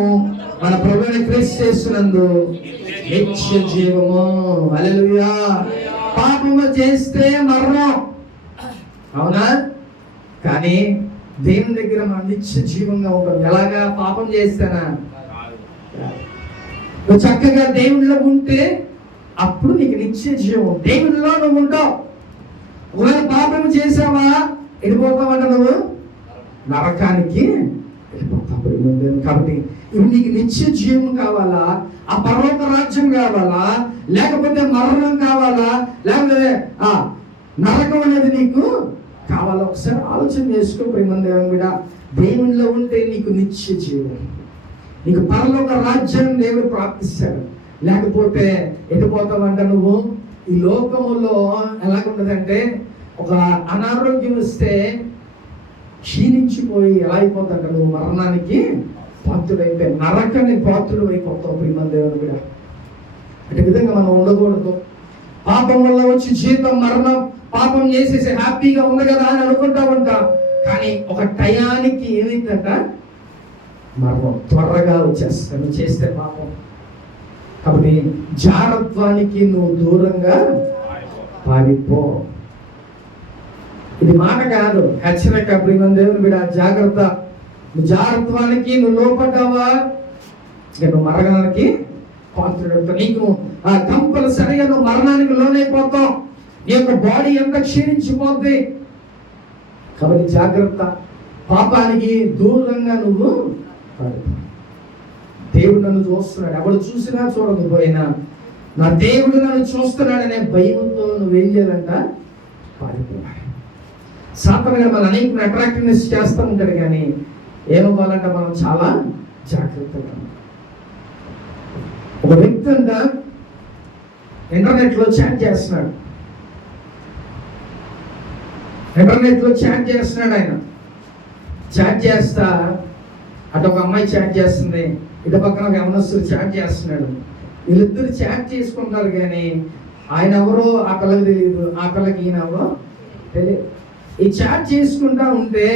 మన ప్రభువుని క్రీస్తు చేస్తున్నందు నిత్య జీవము. హల్లెలూయా. పాపము చేస్తే మరణం, అవునా? కానీ దేవుని దగ్గర మనం నిత్య జీవంగా ఉంటాం. ఎలాగా? పాపం చేస్తానా? నువ్వు చక్కగా దేవునిలో ఉంటే అప్పుడు నీకు నిత్య జీవం. దేవునిలో నువ్వు ఉంటావు. ఒకవేళ పాపం చేసావా, వెళ్ళిపోతావంట, నువ్వు నరకానికి వెళ్ళిపోతావు. కాబట్టి ఇప్పుడు నీకు నిత్య జీవం కావాలా, ఆ పర్వత రాజ్యం కావాలా, లేకపోతే మరణం కావాలా, లేకపోతే నరకం అనేది నీకు కావాలా? ఒకసారి ఆలోచన చేసుకో ప్రేమ దేవుడా. దేవునిలో ఉంటే నీకు నిత్య జీవం, నీకు పరలోక రాజ్యాన్ని దేవుడు ప్రాప్తిస్తాడు. లేకపోతే ఎటుపోతావంట నువ్వు. ఈ లోకములో ఎలాగుంటదంటే, ఒక అనారోగ్యం వస్తే క్షీణించిపోయి ఎలా అయిపోతాడు? నువ్వు మరణానికి పాత్రుడైపోయి నరకానికి పాత్రుడు అయిపోతావు ప్రియమైన దేవుని బిడ్డ. అటు విధంగా మనం ఉండకూడదు. పాపం వల్ల వచ్చి జీతం మరణం. పాపం చేసేసి హ్యాపీగా ఉంది కదా అని అనుకుంటా ఉంటాం, కానీ ఒక టయానికి ఏమైందంట? మరణం త్వరగా వచ్చేస్తా నువ్వు చేస్తే పాపం. కాబట్టి జారత్వానికి నువ్వు దూరంగా పారిపో. ఇది మాట కాదు, హెచ్చరిక ప్రియమైన దేవుని బిడ్డ. జాగ్రత్త. నువ్వు జారత్వానికి నువ్వు లోపడ్డావా, నువ్వు మరణానికి పాత్రుడు. నీకు కంపల్సరిగా నువ్వు మరణానికి లోనైపోతావు. నీ యొక్క బాడీ ఎంత క్షీణించిపోద్ది. కాబట్టి జాగ్రత్త. పాపానికి దూరంగా నువ్వు పారిపో. దేవుడు నన్ను చూస్తున్నాడు, ఎవడు చూసినా చూడకపోయినా నా దేవుడు నన్ను చూస్తున్నాడనే భయంతో నువ్వేం చేయాలంట? పారిపోవాలి. సాధారణంగా మన అనేక అట్రాక్టివ్నెస్ చేస్తూ ఉంటాడు, కానీ ఏమవ్వాలంటే మనం చాలా జాగ్రత్తగా. ఒక వ్యక్తి అంట ఇంటర్నెట్లో చాట్ చేస్తున్నాడు. ఆయన చాట్ చేస్తా, అటు ఒక అమ్మాయి చాట్ చేస్తుంది, ఇటు పక్కన ఒక యవనస్తుడు చాట్ చేస్తున్నాడు. వీళ్ళిద్దరు చాట్ చేసుకుంటారు, కానీ ఆయన ఎవరో ఆ పిల్లకి తెలియదు, ఆ పిల్లకి ఈయన ఎవరో తెలియదు. ఈ చాట్ చేసుకుంటా ఉంటే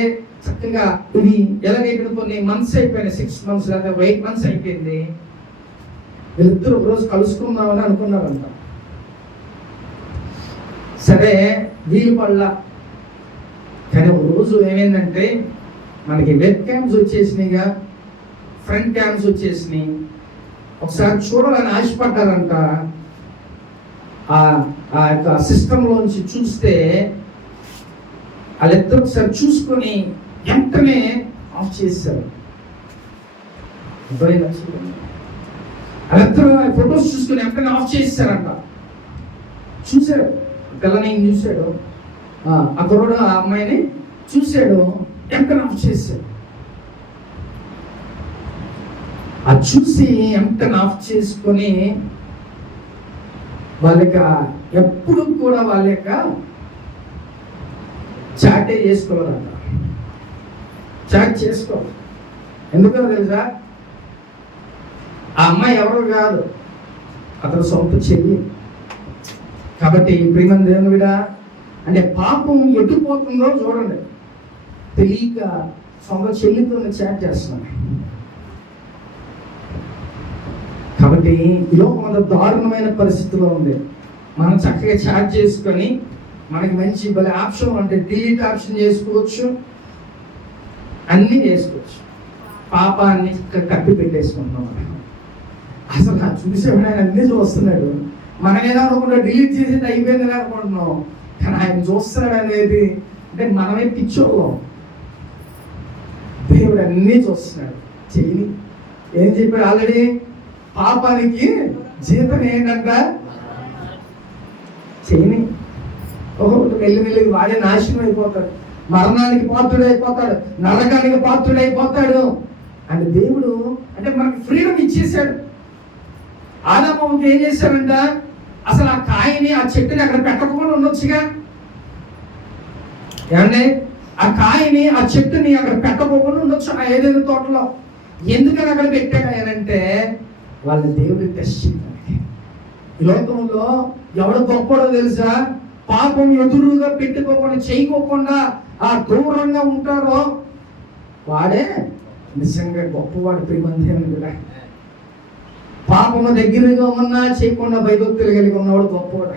చక్కగా ఇది ఎలాగైపోయింది, కొన్ని మంత్స్ అయిపోయినాయి, 6 months లేదా 8 months అయిపోయింది. వీళ్ళిద్దరు ఒకరోజు కలుసుకుందామని అనుకున్నారంట. సరే వీలు పళ్ళ, కానీ ఒక రోజు ఏమైందంటే మనకి వెబ్ క్యామ్స్ వచ్చేసినాయిగా, ఫ్రంట్ క్యామ్స్ వచ్చేసినాయి. ఒకసారి చూడాలని ఆశపడ్డారంట. ఆ యొక్క సిస్టంలోంచి చూస్తే వాళ్ళిద్దరు ఒకసారి చూసుకొని వెంటనే ఆఫ్ చేశారు. వాళ్ళిద్దరు ఫొటోస్ చూసుకొని వెంటనే ఆఫ్ చేశారంట. చూశాడు, పిల్లని చూశాడు, ఆ కుర్రాడు ఆ అమ్మాయిని చూశాడు, వెంటనే ఆఫ్ చేశాడు. అది చూసి వెంటనే ఆఫ్ చేసుకొని వాళ్ళ యొక్క ఎప్పుడు కూడా వాళ్ళ యొక్క చాటే చేసుకోవాలంట. చాట్ చేసుకో. ఎందుకో తెలుసా? ఆ అమ్మాయి ఎవరు కాదు, అతను సొంత చెల్లి. కాబట్టి ప్రియమైన దేవుని బిడ్డ, అంటే పాపం ఎటుపోతుందో చూడండి. తెలియక సొంత చెల్లితో చాట్ చేస్తున్నాను. కాబట్టి ఇలా మన దారుణమైన పరిస్థితిలో ఉంది. మనం చక్కగా చాట్ చేసుకొని మనకి మంచి భలే ఆప్షన్ అంటే డిలీట్ ఆప్షన్ చేసుకోవచ్చు, అన్నీ చేసుకోవచ్చు. పాపాన్ని కప్పి పెట్టేసుకుంటున్నాం. అసలు నా చూసేవాడు ఆయన అన్నీ చూస్తున్నాడు. మనం ఏదో అనుకుంటా డిలీట్ చేసేది అయిపోయిందని అనుకుంటున్నాం, కానీ ఆయన చూస్తున్నాడు అనేది అంటే మనమే పిచ్చోళ్ళం. దేవుడు అన్నీ చూస్తున్నాడు. చెయ్యి ఏం చెప్పాడు ఆల్రెడీ? పాపానికి జీతం ఏంటంట? చేయని. ఒకటి మెల్లిమెల్లిగా వాడే నాశనం అయిపోతాడు, మరణానికి పాత్రుడైపోతాడు, నరకానికి పాత్రుడైపోతాడు అని దేవుడు అంటే మనకి ఫ్రీడమ్ ఇచ్చేసాడు. ఆదాముకి ఏం చేశాడంట, అసలు ఆ కాయని ఆ చెట్టుని అక్కడ పెట్టకుండా ఉండొచ్చుగా. ఏమంటే ఆ కాయని ఆ చెట్టుని అక్కడ పెట్టకపోకుండా ఉండొచ్చు ఆ ఏదైనా తోటలో. ఎందుకని అక్కడ పెట్టాడు ఆయనంటే వాళ్ళ దేవుడిని టెస్ట్ చేయడానికి. ఈ లోకంలో ఎవడు గొప్పడో తెలుసా? పాపం ఎదురుగా పెట్టుకోకుండా చేయకోకుండా ఆ దూరంగా ఉంటారో వాడే నిజంగా గొప్పవాడు. ప్రియమంది కూడా పాపము దగ్గరగా ఉన్నా చేయకుండా భయభక్తులు కలిగి ఉన్నవాడు గొప్పవాడు.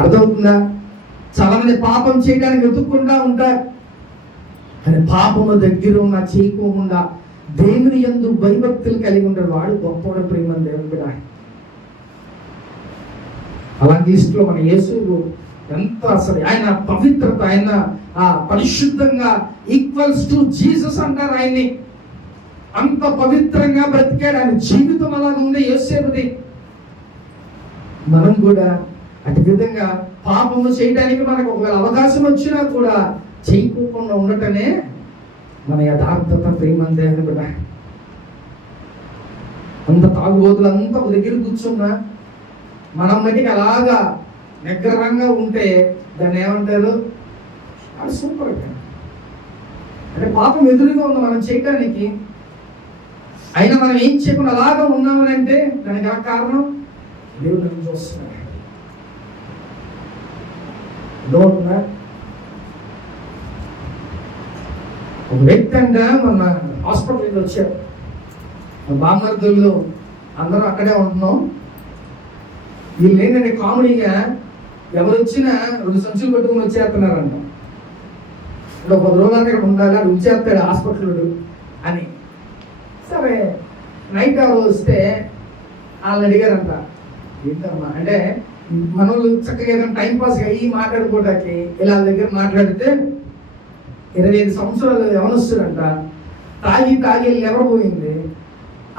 అర్థమవుతుందా? చాలా మంది పాపం చేయడానికి వెతుక్కుంటా ఉంటారు, కానీ పాపము దగ్గర ఉన్నా చేయకోకుండా దేవుని యందు భయభక్తులు కలిగి ఉంటాడు వాడు గొప్పవాడు. ప్రియమంది దేవుని కూడా అలాంటి లిస్టులో మన యేసు ఎంత అసలు ఆయన పవిత్రత, ఆయన పరిశుద్ధంగా ఈక్వల్స్ టు జీసస్ అంటారు ఆయన్ని. అంత పవిత్రంగా బ్రతికాడు, ఆయన జీవితం అలాగ ఉంది యేసేపుది. మనం కూడా అటు విధంగా పాపము చేయడానికి మనకు ఒక అవకాశం వచ్చినా కూడా చేయకోకుండా ఉండటమే మన యథార్థత. ప్రేమందే కూడా అంత తాగుబోతులు అంతా ఒక దగ్గర కూర్చున్నా మనం మటుకు అలాగా నిగ్రహంగా ఉంటే దాన్ని ఏమంటారు? అది సూపర్. అంటే పాపం ఎదురుగా ఉంది మనం చేయడానికి, అయినా మనం ఏం చేయకుండా అలాగా ఉన్నామని అంటే దానికి ఆ కారణం దేవుడు నన్ను చూస్తున్నాడు. ఒక వ్యక్తి అంట మన హాస్పిటల్కి వచ్చారు. బామ్మర్దులు అందరూ అక్కడే ఉంటున్నాం. వీళ్ళు ఏంటంటే కామెడీగా ఎవరు వచ్చినా 2 సంచులు పెట్టుకుని వచ్చేస్తున్నారంట. ఇప్పుడు 10 రోజులు అక్కడ ఉండాలి, అది వచ్చేస్తాడు హాస్పిటల్ అని. సరే నైట్ అవర్ వస్తే వాళ్ళని అడిగారంట, ఏంటమ్మా అంటే మన వాళ్ళు చక్కగా ఏదైనా టైంపాస్ అయ్యి మాట్లాడుకోవడానికి ఇలా వాళ్ళ దగ్గర మాట్లాడితే 25 సంవత్సరాలు ఎవరొస్తారంట. తాగి లివర్ పోయింది.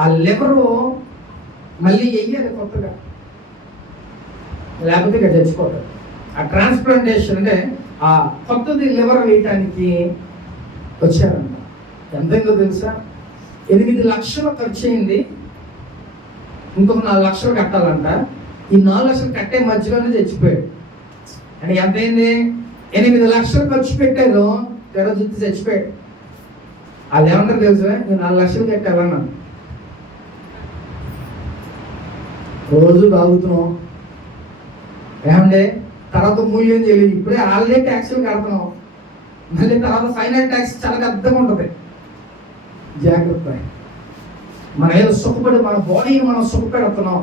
ఆ లివరు మళ్ళీ వెయ్యాలి కొత్తగా, లేకపోతే ఇక్కడ చచ్చిపోతారు. ఆ ట్రాన్స్ప్లాంటేషన్ అంటే ఆ కొత్తది లివర్ వేయటానికి వచ్చారంట. ఎంతైందో తెలుసా? 8 లక్షలు ఖర్చు అయింది. ఇంకొక 4 లక్షలు కట్టాలంట. ఈ 4 లక్షలు కట్టే మధ్యలోనే చచ్చిపోయాడు. అంటే ఎంతైంది? 8 లక్షలు ఖర్చు పెట్టారు, తెర జుత్తి చచ్చిపోయాడు. వాళ్ళు ఏమంటారు తెలుసా? నేను 4 లక్షలు కట్టాలన్నా. రోజు తాగుతున్నాం ఏమంటే తర్వాత మూల్యం తెలియదు. ఇప్పుడే ఆల్రెడీ ట్యాక్సులు కడుతున్నాం, మళ్ళీ తర్వాత ఫైనల్ ట్యాక్స్ చాలా పెద్దగా ఉంటుంది. జాగ్రత్త. మనం ఏదో సుఖపడి మన బాడీని మనం సుఖపెడుతున్నాం.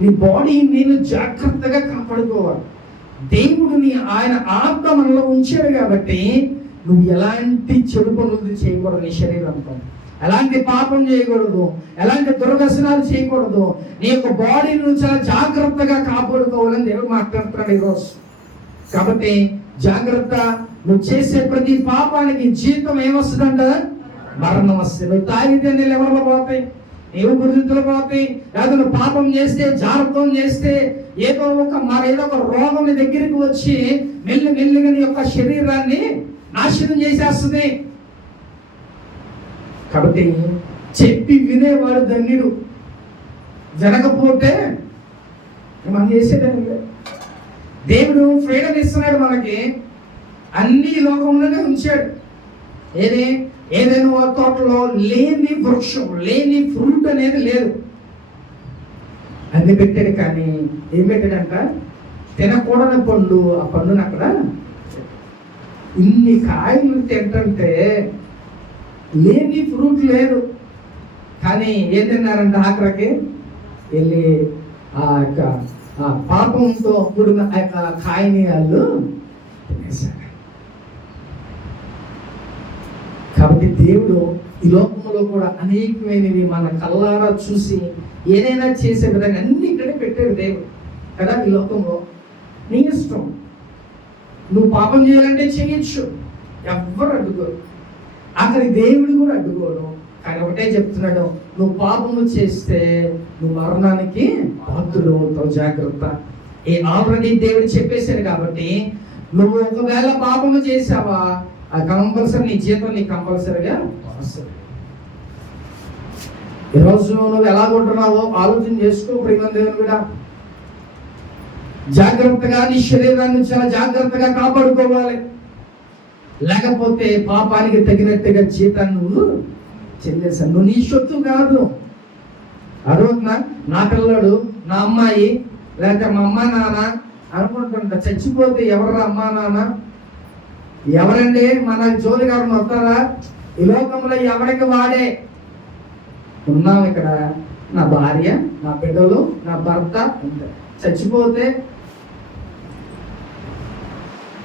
నీ బాడీని నేను జాగ్రత్తగా కాపాడుకోవాలి. దేవుడిని ఆయన ఆత్మ మనలో ఉంచాడు కాబట్టి నువ్వు ఎలాంటి చెడు పనులు చేయకూడదు. నీ శరీరంతో ఎలాంటి పాపం చేయకూడదు, ఎలాంటి దుర్వ్యసనాలు చేయకూడదు. నీ యొక్క బాడీని నువ్వు చాలా జాగ్రత్తగా కాపాడుకోవాలని దేవుడు మాట్లాడుతున్నాడు ఈరోజు. కాబట్టి జాగ్రత్త. నువ్వు చేసే ప్రతి పాపానికి జీతం ఏమొస్తుందంట? మరణం వస్తుంది. నువ్వు తాగితే నీ లివర్లో పోతాయి, నీవు గురుతులు పోతాయి. లేదా నువ్వు పాపం చేస్తే, జాగ్రత్తం చేస్తే ఏదో ఒక రోగం నీ దగ్గరికి వచ్చి మెల్లిగా నీ యొక్క శరీరాన్ని నాశనం చేసేస్తుంది. కాబట్టి చెప్పి వినేవాడు ధన్యుడు. జరగకపోతే మనం చేసేదాన్ని లేదు. దేవుడు ఫ్రీడమ్ ఇస్తున్నాడు మనకి, అన్ని లోకంలోనే ఉంచాడు. ఏదైనా తోటలో లేని వృక్షం, లేని ఫ్రూట్ అనేది లేదు, అన్ని పెట్టాడు. కానీ ఏం పెట్టాడంట? తినకూడని పండు. ఆ పండుని అక్కడ ఇన్ని కాయలు తింటే లేని ఫ్రూట్ లేదు. కానీ ఏం తిన్నారంటే ఆఖరికి వెళ్ళి ఆ యొక్క పాపంతో కూడిన ఆ యొక్క కాయని వాళ్ళు తినేశారు. కాబట్టి దేవుడు ఈ లోకంలో కూడా అనేకమైనవి మన కళ్ళారా చూసి ఏదైనా చేసే విధంగా అన్ని ఇక్కడే పెట్టాడు దేవుడు కదా. ఈ లోకంలో నీ ఇష్టం, నువ్వు పాపం చేయాలంటే చేయొచ్చు, ఎవ్వరు అడ్డుకోరు. అక్కడి దేవుడు కూడా అడ్డుకోడు. కానీ ఒకటే చెప్తున్నాడు, నువ్వు పాపము చేస్తే నువ్వు మరణానికి పాత్రుడు అవుతావు. జాగ్రత్త. ఆల్రెడీ దేవుడు చెప్పేశాడు కాబట్టి నువ్వు ఒకవేళ పాపము చేసావా ఆ కంపల్సరీ నీ జీతం నీకు కంపల్సరీగా వస్తుంది. ఈరోజు నువ్వు ఎలా ఉంటున్నావో ఆలోచన చేసుకో ప్రియమైన దేవుని కూడా. జాగ్రత్తగా నీ శరీరాన్ని చాలా జాగ్రత్తగా కాపాడుకోవాలి. లేకపోతే పాపానికి తగినట్టుగా జీతాన్ని నువ్వు చెల్లేశాను. నువ్వు నీ సొత్తు కాదు. అడుగుతున్నా, నా పిల్లడు, నా అమ్మాయి, లేకపోతే మా అమ్మ నాన్న అనుకుంటుంటా. చచ్చిపోతే ఎవరు అమ్మా నాన్న? ఎవరండి మన జోలి గారు వస్తారా? ఈ లోకంలో ఎవరికి వాడే ఉన్నాం. ఇక్కడ నా భార్య, నా బిడ్డలు, నా భర్త, చచ్చిపోతే.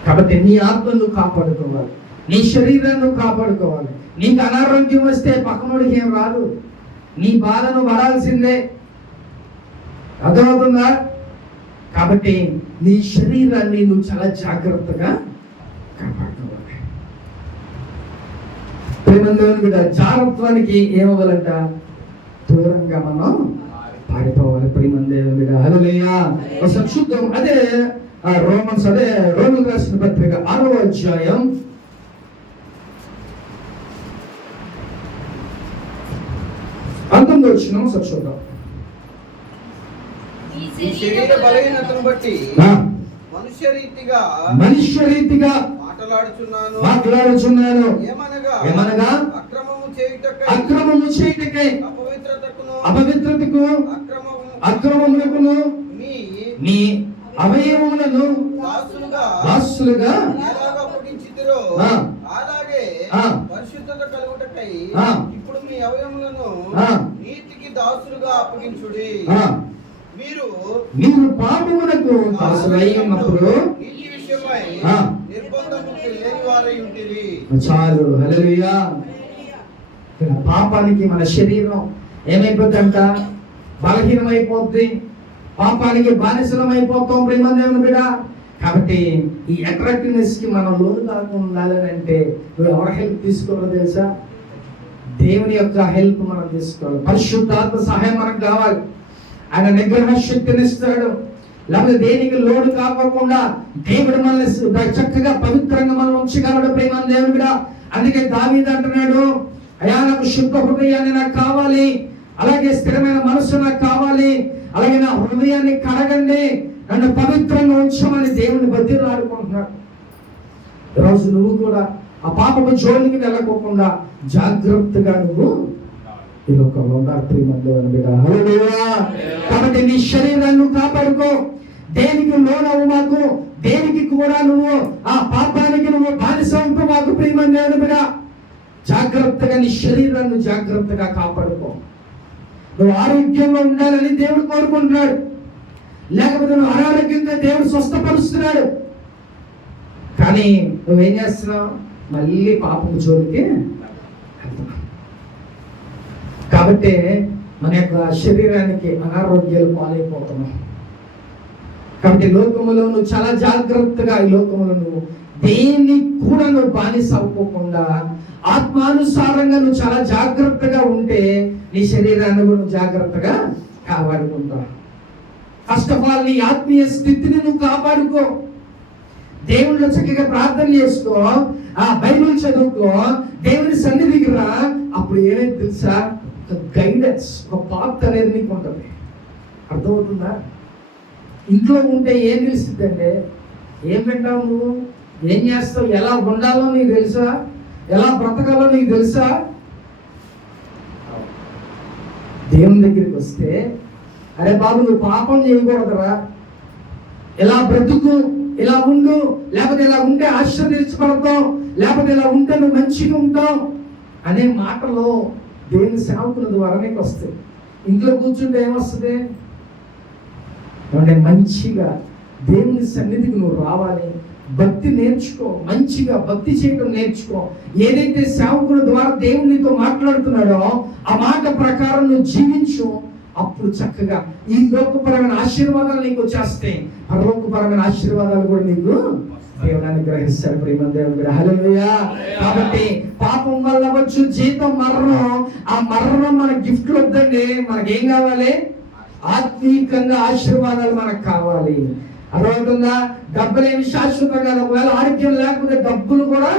కాబట్టి నీ ఆత్మను కాపాడుకోవాలి, నీ శరీరాన్ని కాపాడుకోవాలి. నీకు అనారోగ్యం వస్తే పక్కనోడికి ఏం రాదు, నీ బాధను పడాల్సిందే. అర్థమవుతుందా? కాబట్టి నీ శరీరాన్ని నువ్వు చాలా జాగ్రత్తగా కాపాడుకోవాలి. ప్రేమందేవుని బిడ్డ, జాగ్రత్వానికి ఏమవ్వాలంట? దూరంగా మనం పారిపోవాలి. ప్రేమందేవుని బిడ్డ, హల్లెలూయా. ఒకసారి చూద్దాం. అదే రోమన్స్, అదే రోమన్ రాసిన పత్రిక 6వ అధ్యాయం 19వ వచనం ఒకసారి చూద్దాం. ఈ శరీర బలహీనతను బట్టి మనుష్య రీతిగా మాట్లాడుచున్నాను. ఏమనగా అక్రమము చేయుటకై అపవిత్రతకు అక్రమములకును మీ అవయవములను దాసులుగా అప్పగించితిరో అలాగే పరిశుద్ధత కలుగుటకై ఇప్పుడు మీ అవయవములను నీతికి దాసులుగా అప్పగించుడి. మీరు పాపమునకు దాసులై ఉన్నప్పుడు నీతి విషయమై నిర్బంధముకు లేని వారై ఉంటిరి. చాలు. హల్లెలూయా. పాపానికి మన శరీరం ఏమైపోతుందంట? బలహీనమైపోద్ది. పాపానికి బానిసలం అయిపోతాం ప్రేమదేవుని బిడ్డ. కాబట్టి ఈ అట్రాక్టివ్నెస్ కి మనం లోను కాకుండా ఉండాలని అంటే నువ్వు ఎవరి హెల్ప్ తీసుకోవాలో తెలుసా? దేవుని యొక్క హెల్ప్ మనం తీసుకోవాలి. పరిశుద్ధాత్మ సహాయం మనకు కావాలి. ఆయన నిగ్రహ శక్తిని ఇస్తాడు. లేకపోతే దేనికి లోను కాకుండా దేవుడు మనల్ని చక్కగా పవిత్రంగా మనం ఉంచగలడు ప్రేమదేవుని బిడ్డ. అందుకే దావీదు అంటున్నాడు, అయ్యా నాకు శుద్ధ హృదయాన్ని నాకు కావాలి, అలాగే స్థిరమైన మనసు నాకు కావాలి, అలాగే నా హృదయాన్ని కడగండి, నన్ను పవిత్రంగా ఉంచమని దేవుని బతిని ఆడుకుంటున్నాడు. ఈరోజు నువ్వు కూడా ఆ పాపపు జోలికి వెళ్ళకోకుండా జాగ్రత్తగా నువ్వు ఈ లోకంలో ఉండాలి ప్రియమైన బిడ్డ. హల్లెలూయా. కాబట్టి నీ శరీరాన్ని కాపాడుకో. దేనికి లోనవు మాకు, దేనికి కూడా నువ్వు ఆ పాపానికి నువ్వు బానిస ఉంటూ మాకు ప్రియమైన బిడ్డ. జాగ్రత్తగా నీ శరీరాన్ని జాగ్రత్తగా కాపాడుకో. నువ్వు ఆరోగ్యంగా ఉండాలని దేవుడు కోరుకుంటున్నాడు. లేకపోతే నువ్వు అనారోగ్యంగా దేవుడు స్వస్థపరుస్తున్నాడు. కానీ నువ్వేం చేస్తున్నావు? మళ్ళీ పాపము జోలికి వెళ్తున్నావు. కాబట్టి మన యొక్క శరీరానికి అనారోగ్యాలు పాలైపోతున్నావు. కాబట్టి లోకములో నువ్వు చాలా జాగ్రత్తగా, ఈ లోకములో నువ్వు దేన్ని కూడా నువ్వు బానిస అవ్వకుండా ఆత్మానుసారంగా నువ్వు చాలా జాగ్రత్తగా ఉంటే నీ శరీరాన్ని కూడా నువ్వు జాగ్రత్తగా కాపాడుకుంటావు. ఫస్ట్ ఆఫ్ ఆల్ నీ ఆత్మీయ స్థితిని నువ్వు కాపాడుకో. దేవుళ్ళు చక్కగా ప్రార్థన చేసుకో, ఆ బైబిల్ చదువుకో, దేవుని సన్నిధికి రా. అప్పుడు ఏమైంది తెలుసా? ఒక గైడెన్స్, ఒక పాత్ అనేది నీకు ఉంటుంది. అర్థమవుతుందా? ఇంట్లో ఉంటే ఏం తెలుస్తుందంటే, ఏం వింటావు నువ్వు, ఏం చేస్తావు, ఎలా ఉండాలో నీకు తెలుసా, ఎలా బ్రతకాలో నీకు తెలుసా? దేవుని దగ్గరికి వస్తే, అరే బాబు నువ్వు పాపం చేయకూడదురా, ఇలా బ్రతుకు, ఇలా ఉండు, లేకపోతే ఇలా ఉంటే ఆశీర్వదించబడతావు, లేకపోతే ఇలా ఉంటే నువ్వు మంచిగా ఉంటావు అనే మాటలో దేవుని సేవకుల ద్వారా నీకు వస్తాయి. ఇంట్లో కూర్చుంటే ఏమొస్తుంది? అంటే మంచిగా దేవుని సన్నిధికి నువ్వు రావాలి, భక్తి నేర్చుకో, మంచిగా భక్తి చేయడం నేర్చుకో. ఏదైతే సేవకుల ద్వారా దేవుడు నీతో మాట్లాడుతున్నాడో ఆ మాట ప్రకారం నువ్వు జీవించు. అప్పుడు చక్కగా ఈ లోకపరమైన ఆశీర్వాదాలు నీకు వచ్చేస్తాయి, పరలోకపరమైన ఆశీర్వాదాలు కూడా నీకు దేవుడు అనుగ్రహిస్తాడు. ప్రేమ దేవుడు. హల్లెలూయా. కాబట్టి పాపం వల్ల వచ్చు జీతం మరణం. ఆ మరణం మన గిఫ్ట్లు వద్దండి. మనకేం కావాలి? ఆత్మీయంగా ఆశీర్వాదాలు మనకు కావాలి. అర్థమవుతుందా? డబ్బులేమి శాశ్వతం కాదు. ఒకవేళ ఆరోగ్యం లేకపోతే డబ్బులు కూడా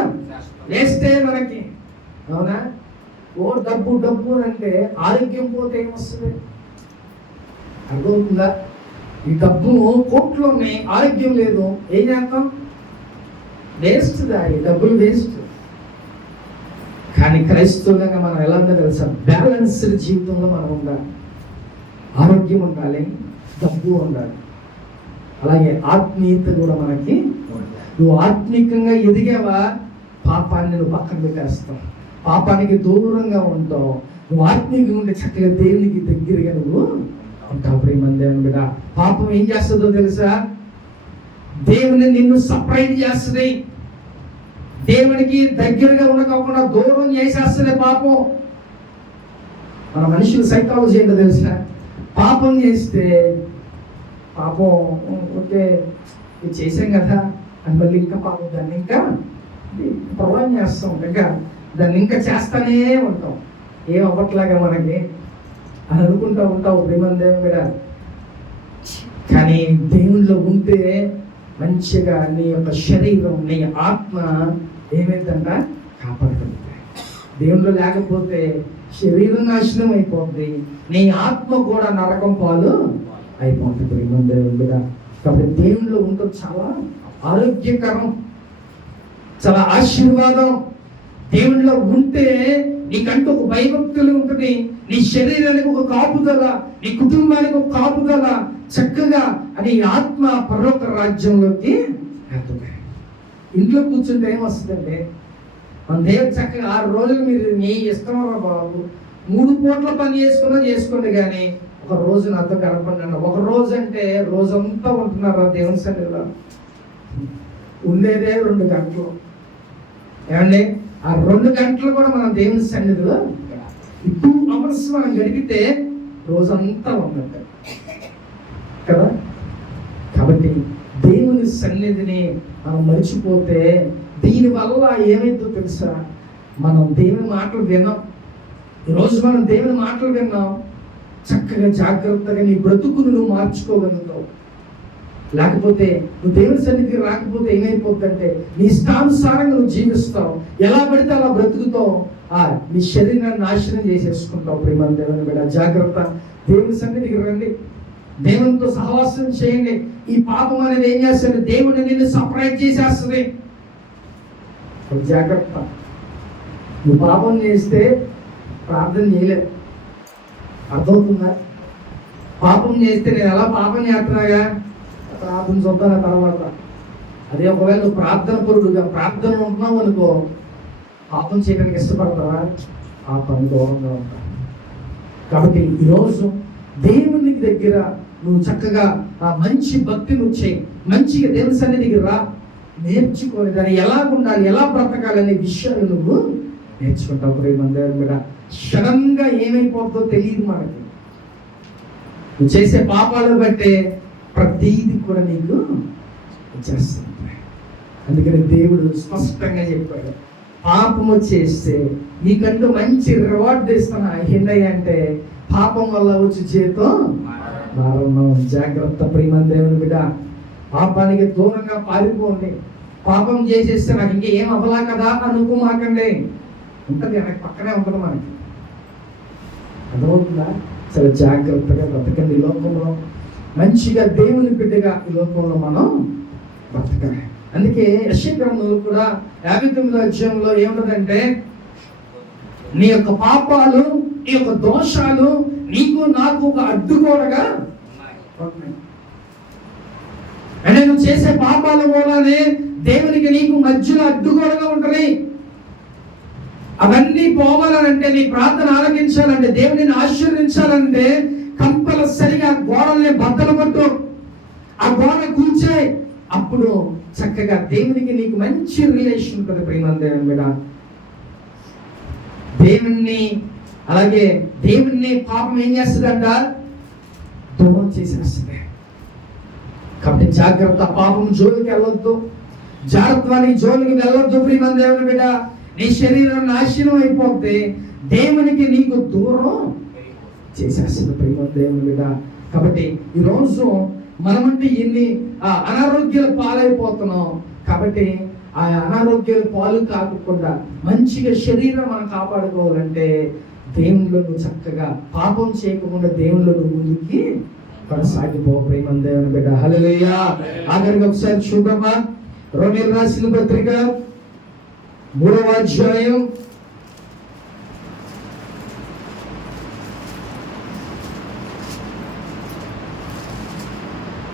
వేస్తే మనకి, అవునా? ఓ డబ్బు డబ్బు అంటే ఆరోగ్యం పోతే ఏమొస్తుంది? అర్థమవుతుందా? ఈ డబ్బు కోట్లు ఉన్నాయి, ఆరోగ్యం లేదు, ఏం చేస్తాం? వేస్ట్. ఈ డబ్బులు వేస్ట్. కానీ క్రైస్తవులుగా మనం ఎలా ఉందో తెలుసా? బ్యాలెన్స్డ్ జీవితంలో మనం ఉండాలి. ఆరోగ్యం ఉండాలి, డబ్బు ఉండాలి, అలాగే ఆత్మీయత కూడా మనకి ఉండాలి. నువ్వు ఆత్మీయంగా ఎదిగావా, పాపాన్ని నువ్వు పక్కన పెట్టేస్తావు, పాపానికి దూరంగా ఉంటావు. నువ్వు ఆత్మీయంగా ఉంటే చక్కగా దేవునికి దగ్గరగా నువ్వు ఉంటావు. ప్రియమైన దేవుని బిడ్డ, పాపం ఏం చేస్తుందో తెలుసా? దేవుని నిన్ను సపరేట్ చేస్తుంది. దేవునికి దగ్గరగా ఉండకుండా దూరం చేసేస్తుంది పాపం. మన మనుషుల సైకాలజీ ఏంటో తెలుసా? పాపం చేస్తే పాపం ఓకే ఇది చేసాం కదా అని మళ్ళీ ఇంకా పాపం దాన్ని ఇంకా ప్రొలాంగ్ చేస్తాం, ఇంకా దాన్ని ఇంకా చేస్తానే ఉంటాం. ఏం అవ్వట్లాగా మనకి అని అనుకుంటూ ఉంటావు. ప్రియమైన దేవుని బిడ్డ, కానీ దేవునిలో ఉంటే మంచిగా నీ యొక్క శరీరం, నీ ఆత్మ ఏమైందంట? కాపాడుతుంటాయి. దేవునిలో లేకపోతే శరీరం నాశనం అయిపోద్ది, నీ ఆత్మ కూడా నరకం పాలు అయిపోతుంది. ప్రియమైన దేవుని బిడ్డ, కాబట్టి దేవునిలో ఉండడం చాలా ఆరోగ్యకరం, చాలా ఆశీర్వాదం. దేవునిలో ఉంటే నీకంటూ ఒక భయభక్తులు ఉంటుంది, నీ శరీరానికి ఒక కాపుదల, నీ కుటుంబానికి ఒక కాపుదల, చక్కగా అని ఆత్మ పరలోక రాజ్యంలోకి వెళ్తుంది. ఇంట్లో కూర్చుంటే ఏమొస్తుందంటే, మన దేవుడు చక్కగా 6 రోజులు మీరు మీ ఇష్టం బాబు 3 పూట్ల పని చేసుకోండి, కానీ ఒక రోజు నాతో గడపండి అన్న. ఒక రోజు అంటే రోజంతా ఉంటున్నారు దేవుని సన్నిధిలో. ఉండేదే 2 గంటలు. ఏమండి? ఆ 2 గంటలు కూడా మనం దేవుని సన్నిధిలో 2 అవర్స్ మనం గడిపితే రోజంతా ఉన్నట్టు కదా. కాబట్టి దేవుని సన్నిధిని మనం మర్చిపోతే దీనివల్ల ఏమైందో తెలుసా? మనం దేవుని మాటలు విన్నాం. ఈరోజు మనం దేవుని మాటలు విన్నాం, చక్కగా జాగ్రత్తగా నీ బ్రతుకును నువ్వు మార్చుకోగలుగుతావు. లేకపోతే నువ్వు దేవుని సన్నిధికి రాకపోతే ఏమైపోతుందంటే నీ ఇష్టానుసారంగా నువ్వు జీవిస్తావు, ఎలా పడితే అలా బ్రతుకుతావు, నీ శరీరాన్ని నాశనం చేసేసుకుంటావు. ప్రియమైన దేవుని బిడ్డ, జాగ్రత్త. దేవుని సన్నిధికి రండి, దేవునితో సహవాసం చేయండి. ఈ పాపం అనేది ఏం చేస్తుంది? దేవుని నిన్ను సపరేట్ చేసేస్తుంది. జాగ్రత్త. నువ్వు పాపం చేస్తే ప్రార్థన చేయలేదు. అర్థమవుతుందా? పాపం చేస్తే నేను ఎలా పాపం చేస్తున్నాగా ప్రార్థన చూద్దాను తర్వాత. అదే ఒకవేళ నువ్వు ప్రార్థన పరుడుగా ప్రార్థన ఉంటున్నావు అనుకో, పాపం చేయడానికి ఇష్టపడతావా? పాపం దూరంగా ఉంటా. కాబట్టి ఈరోజు దేవుని దగ్గర నువ్వు చక్కగా ఆ మంచి భక్తి నువ్వు చేయి, మంచిగా దేవుని సన్నిధికి రా, నేర్చుకొని దాన్ని ఎలా ఉండాలి, ఎలా బ్రతకాలి అనే విషయాలు నువ్వు నేర్చుకుంటావు. ప్రియమైన దేవుని బిడ్డ, సడన్గా ఏమైపోతుందో తెలియదు మనకి. నువ్వు చేసే పాపాలు బట్టే ప్రతీది కూడా నీకు చేస్తుంది. అందుకని దేవుడు స్పష్టంగా చెప్పాడు, పాపము చేస్తే నీకంటూ మంచి రివార్డ్ ఇస్తున్నా. ఏంటయ్యా అంటే పాపం వల్ల వచ్చి చేతో మరణం. జాగ్రత్త ప్రియమైన దేవుని బిడ్డ, పాపానికి దూరంగా పారిపోండి. పాపం చేసేస్తే నాకు ఇంకా ఏం అవ్వలా కదా అనుకోమాకండి. ఉంటుంది వెనక్కి పక్కనే ఉంటుంది మనకి. అర్థమవుతుందా? చాలా జాగ్రత్తగా బ్రతకండి. ఈ లోకంలో మంచిగా దేవుని బిడ్డగా ఈ లోకంలో మనం బ్రతకాలి. అందుకే యెషయా గ్రంథంలో కూడా 59వ అధ్యాయంలో ఏముంటదంటే, నీ యొక్క పాపాలు, నీ యొక్క దోషాలు నీకు నాకు ఒక అడ్డుగోడగా ఉన్నాయి. అంటే నువ్వు చేసే పాపాల వల్లనే దేవునికి నీకు మధ్యలో అడ్డుగోడగా ఉంటుంది. అవన్నీ పోవాలనంటే, నీ ప్రార్థన ఆలకించాలంటే, దేవుడిని ఆశీర్వదించాలంటే కంపల్సరిగా గోడల్ని బద్దలు కొట్టు, ఆ గోడ కూర్చే. అప్పుడు చక్కగా దేవునికి నీకు మంచి రిలేషన్ ఉంటుంది. ప్రియమైన దేవుని బిడ్డ, దేవుణ్ణి అలాగే దేవుణ్ణి పాపం ఏం చేస్తుందంట? దూరం చేసేస్తుంది. కాబట్టి జాగ్రత్త. పాపం జోలికి వెళ్ళొద్దు, జాగ్రత్తని జోలికి వెళ్ళొద్దు. ప్రియమైన దేవుని బిడ్డ, నీ శరీరం నాశనం అయిపోతే దేవునికి నీకు దూరం చేసేస్తుంది. ప్రియమైన దేవుని బిడ్డ, కాబట్టి ఈరోజు మనమంటే ఎన్ని అనారోగ్యాలు పాలైపోతున్నాం. కాబట్టి ఆ అనారోగ్యాలు పాలు కాకుండా మంచిగా శరీరం మనం కాపాడుకోవాలంటే దేవుళ్ళు నువ్వు చక్కగా పాపం చేయకుండా దేవుళ్ళు నువ్వు ముందుకి కొనసాగిపో. ప్రేమ దేవుని బిడ్డ. హల్లెలూయా. ఆఖరికి ఒకసారి చూడమ్మా, రోమీయులకు రాసిన పత్రిక 3వ అధ్యాయం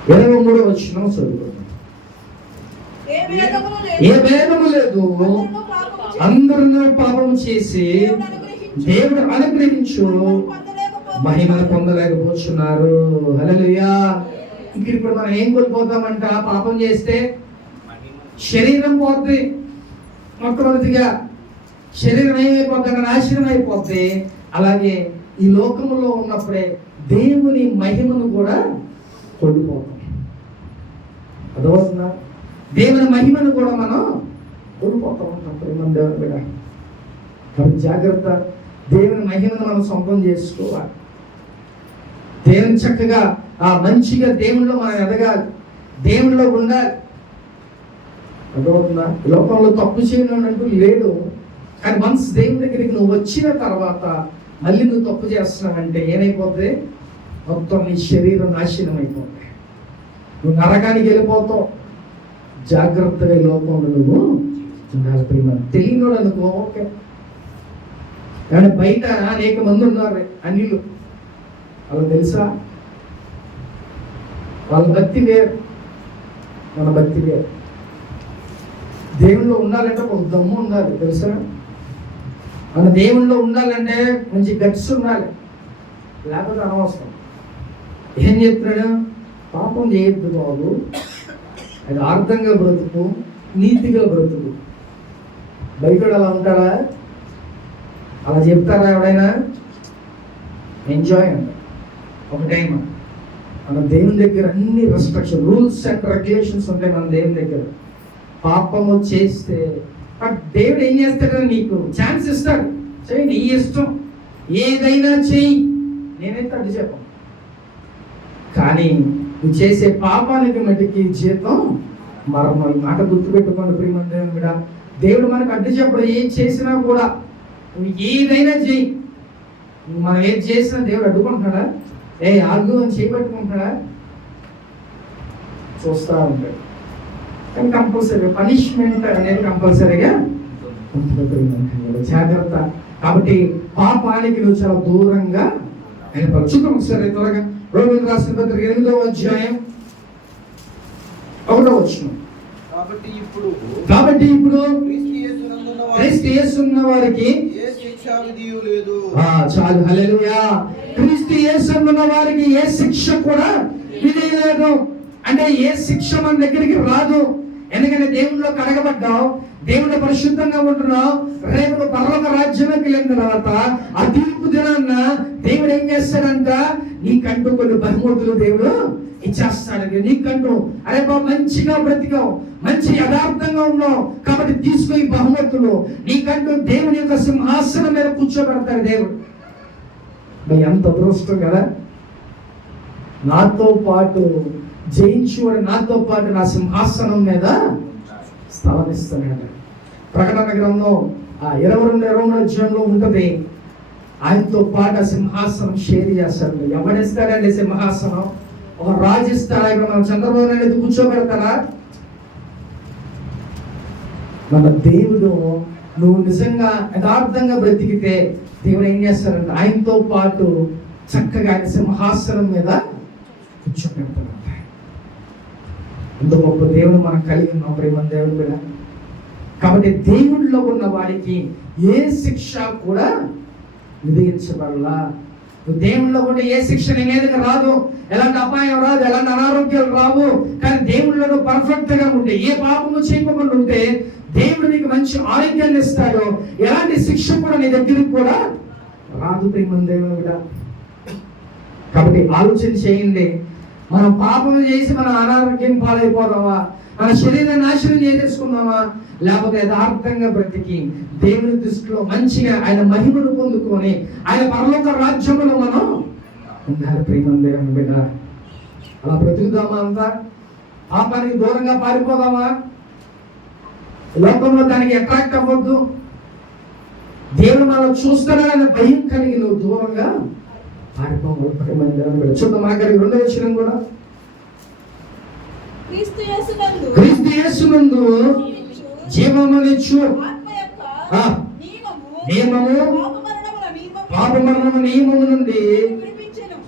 23వ వచనం చదువుకోండి. ఏ భేదము లేదు, అందరూ పాపం చేసి దేవుడు అనుగ్రహించు మహిమను పొందలేకపోతున్నారు. హల్లెలూయా. ఇప్పుడు మనం ఏం కోల్పోతామంట? పాపం చేస్తే శరీరం పోద్ది. మొట్టమొదటిగా శరీరం ఏమైపోద్ది? నాశనం అయిపోద్ది. అలాగే ఈ లోకములో ఉన్నప్పుడే దేవుని మహిమను కూడా కోల్పోతాం. అదవుతుందా? దేవుని మహిమను కూడా మనం కోల్పోతాం ఉంటాం. ప్రేమ దేవుని బిడ్డ. కాబట్టి జాగ్రత్త. దేవుని మహిమను మనం సొంతం చేసుకోవాలి. దేవుని చక్కగా మంచిగా దేవునిలో మనం ఎదగాలి, దేవునిలో ఉండాలి. అర్థమవుతుందా? లోకంలో తప్పు చేయడం అంటూ లేడు. కానీ వన్స్ దేవుని దగ్గరికి నువ్వు వచ్చిన తర్వాత మళ్ళీ నువ్వు తప్పు చేస్తున్నావంటే ఏమైపోతుంది? మొత్తం నీ శరీరం నాశనం అయిపోతుంది. నువ్వు నరకానికి వెళ్ళిపోతావు. జాగ్రత్తగా ఈ లోకంలో నువ్వు ఉండాలి. ప్రేమ తెలియనోడు అనుకో ఓకే, కానీ బయట అనేక మంది ఉన్నారు అన్నిలు. వాళ్ళకి తెలుసా? వాళ్ళ భక్తి వేరు, మన భక్తి వేరు. దేవుల్లో ఉండాలంటే ఒక దమ్ము ఉండాలి, తెలుసా? మన దేవుల్లో ఉండాలంటే మంచి గట్స్ ఉండాలి, లేకపోతే అనవసరం. ఏం చెప్తున్నాడు? పాపం చేయొద్దు బాబు, అది అర్థంగా బ్రతుకు, నీతిగా బ్రతుకు. బయట అలా ఉంటాడా? అలా చెప్తారా ఎవడైనా? ఎంజాయ్ అంట ఒక టైం. మన దేవుని దగ్గర అన్ని రెస్ట్రిక్షన్, రూల్స్ అండ్ రెగ్యులేషన్స్ ఉంటాయి మన దేవుని దగ్గర. పాపము చేస్తే దేవుడు ఏం చేస్తాడని నీకు ఛాన్స్ ఇస్తాడు. చెయ్యి, నీ ఇష్టం, ఏదైనా చెయ్యి, నేనైతే అడ్డు చెప్పను. కానీ నువ్వు చేసే పాపానికి మటుకి జీతం మరణం. ఈ మాట గుర్తుపెట్టుకోండి ప్రియమైన దేవుని బిడ్డ. దేవుడు మనకు అడ్డు చెప్పడు. ఏం చేసినా కూడా నువ్వు ఏదైనా చెయ్యి. మనం ఏది చేసినా దేవుడు అడ్డుకుంటున్నాడా? ఆగు అని చేయబట్టుకుంటున్నాడా? చూస్తూ ఉంటాడు. కానీ కంపల్సరీగా పనిష్మెంట్ అనేది కంపల్సరీగా ఉంటుంది. జాగ్రత్త. కాబట్టి పాపానికి నువ్వు చాలా దూరంగా ఆయన చూద్దాం ఒకసారి త్వరగా. రోమీయులకు రాసిన పత్రిక 8వ అధ్యాయం 1వ వచనం. కాబట్టి ఇప్పుడు క్రీస్తు యేసున్న వారికి చాలు. హల్లెలూయా. క్రీస్తు యేసున్న వారికి ఏ శిక్ష కూడా విధి లేదు. అంటే ఏ శిక్ష మన దగ్గరికి రాదు. ఎందుకంటే దేవునిలో కడగబడ్డావు, దేవుడు పరిశుద్ధంగా ఉంటున్నావు. రేపు పరలోక రాజ్యంలోకి వెళ్ళిన తర్వాత ఆ తీర్పు దినాన్న దేవుడు ఏం చేస్తాడంట? నీకంటూ కొన్ని బహుమతులు దేవుడు ఇచ్చేస్తాడు. నీకంటూ అరే బాబు మంచిగా బ్రతికావు, మంచి యథార్థంగా ఉన్నావు కాబట్టి తీసుకో ఈ బహుమతులు. నీకంటూ దేవుని యొక్క సింహాసనం మీద కూర్చోబెడతాడు దేవుడు. ఎంత అదృష్టం కదా! నాతో పాటు జయించువాడు నాతో పాటు నా సింహాసనం మీద స్థలం ఇస్తున్నాడు. ప్రకటన గ్రంథం 22-23 అధ్యాయంలో ఉంటుంది. ఆయనతో పాటు ఆ సింహాసనం షేర్ చేస్తాడు. ఎవడిస్తాడండి సింహాసనం? ఒక రాజు ఇస్తాడా? ఇక్కడ మనం చంద్రబాబు నాయుడు కూర్చోబెడతారా? మన దేవుడు నువ్వు నిజంగా యథార్థంగా బ్రతికితే దేవుడు ఏం చేస్తాడంటే ఆయనతో పాటు చక్కగా ఆయన సింహాసనం మీద కూర్చోబెడతాడు. అంత గొప్ప దేవుడు మనం కలిగి ఉన్నాం ప్రేమ దేవుని మీద. కాబట్టి దేవుళ్ళలో ఉన్న వాడికి ఏ శిక్ష కూడా విధించబడలా. దేవుళ్ళలో కూడా ఏ శిక్ష నీ మీదకి రాదు, ఎలాంటి అపాయం రాదు, ఎలాంటి అనారోగ్యాలు రావు. కానీ దేవుళ్ళలో పర్ఫెక్ట్ గా ఉంటే, ఏ పాపము చేయకుండా ఉంటే దేవుడు నీకు మంచి ఆరోగ్యాన్ని ఇస్తాడు. ఎలాంటి శిక్ష కూడా నీ దగ్గరికి కూడా రాదు ప్రేమ దేవుని మీద. కాబట్టి ఆలోచన చేయండి. మనం పాపం చేసి మన అనారోగ్యం పాలైపోదామా? మన శరీరం నాశనం చేసేసుకున్నామా? లేకపోతే యథార్థంగా బ్రతికి దేవుని దృష్టిలో మంచిగా ఆయన మహిమను పొందుకొని ఆయన పరలోక రాజ్యమును మనం ఉండాలి ప్రేమ దేవుని బిడ్డ. అలా బ్రతుకుదామా అంతా? పాపానికి దూరంగా పారిపోదామా? లోకంలో దానికి అట్రాక్ట్ అవ్వద్దు. దేవుడు మనం చూస్తున్నాడనే భయం కలిగి నువ్వు దూరంగా పారిపోవాలి ప్రేమ దేవుని బిడ్డ. చూద్దాం ఆఖరికి 2వ వచనం కూడా. క్రీస్తు యేసునందు జీవమునిచ్చు నియమము పాపమరణము నియమము నుండి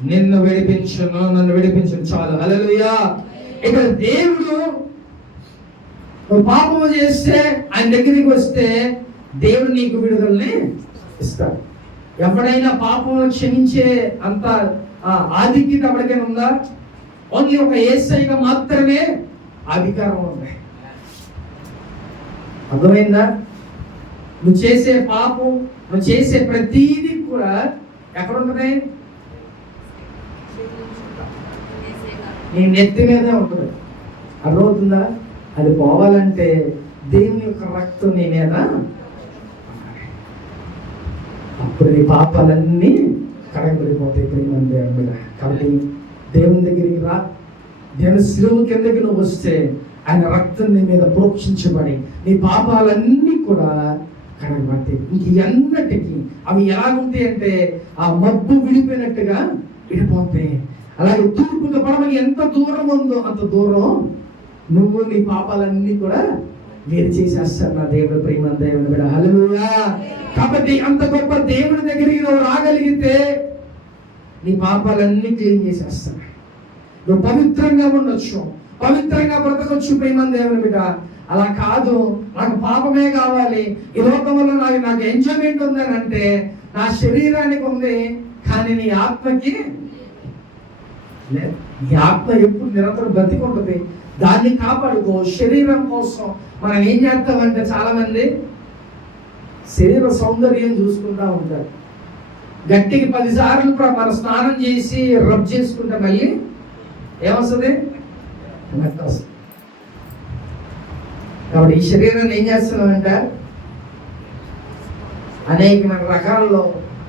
నిన్ను విడిపించును, నన్ను విడిపించును. చాలు. హల్లెలూయా. ఇక్కడ దేవుడు నువ్వు పాపము చేస్తే ఆయన దగ్గరికి వస్తే దేవుడు నీకు విడుదలని ఇస్తాడు. ఎవడైనా పాపము క్షమించే అంత ఆధిక్యత ఎవరికైనా ఉందా? ఓన్లీ ఒక యేసయ్యగా మాత్రమే అధికారం ఉంది. అర్థమైందా? నువ్వు చేసే పాపం, నువ్వు చేసే ప్రతీది కూడా ఎక్కడ ఉంటుంది? నీ నెత్తి మీదే ఉంటుంది. అర్థమవుతుందా? అది పోవాలంటే దేవుని యొక్క రక్తం నీ మీద, అప్పుడు నీ పాపాలన్నీ కడగబడిపోతాయి ప్రేమ దేవుని మీద. కాబట్టి దేవుని దగ్గరికి రా. దేవుని శిలువ కిందకి నువ్వు వస్తే ఆయన రక్తం నీ మీద ప్రోక్షించబడి నీ పాపాలన్నీ కూడా కడగబడతాయి. ఇంక ఎన్నటికీ అవి ఎలా ఉంటాయి అంటే ఆ మబ్బు విడిపోయినట్టుగా విడిపోతాయి. అలాగే తూర్పుకి పడమని ఎంత దూరం ఉందో అంత దూరం నువ్వు నీ పాపాలన్నీ కూడా వేరు చేసేస్తాడు నా దేవుడు ప్రేమ దేవుని బిడ్డ. హల్లెలూయా. కాబట్టి అంత గొప్ప దేవుడి దగ్గరికి నువ్వు రాగలిగితే నీ పాపాలన్నీ క్లీన్ చేసేస్తాడు. నువ్వు పవిత్రంగా ఉండొచ్చు, పవిత్రంగా బ్రతకొచ్చు ప్రేమ దేవుని బిడ్డ. అలా కాదు, నాకు పాపమే కావాలి, ఈ లోకంలో నాకు ఎంజాయ్మెంట్ ఉందని అంటే నా శరీరానికి ఉంది కానీ నీ ఆత్మకి లేదు. నీ ఆత్మ ఎప్పుడు నిరంతరం బతికుంటుంది. దాన్ని కాపాడుకో. శరీరం కోసం మనం ఏం చేస్తామంటే చాలా మంది శరీర సౌందర్యం చూసుకుంటా ఉంటారు. గట్టికి 10 సార్లు మన స్నానం చేసి రబ్ చేసుకుంటే మళ్ళీ ఏమొస్తుంది? వస్తుంది. కాబట్టి ఈ శరీరాన్ని ఏం చేస్తున్నామంట? అనేకమైన రకాల్లో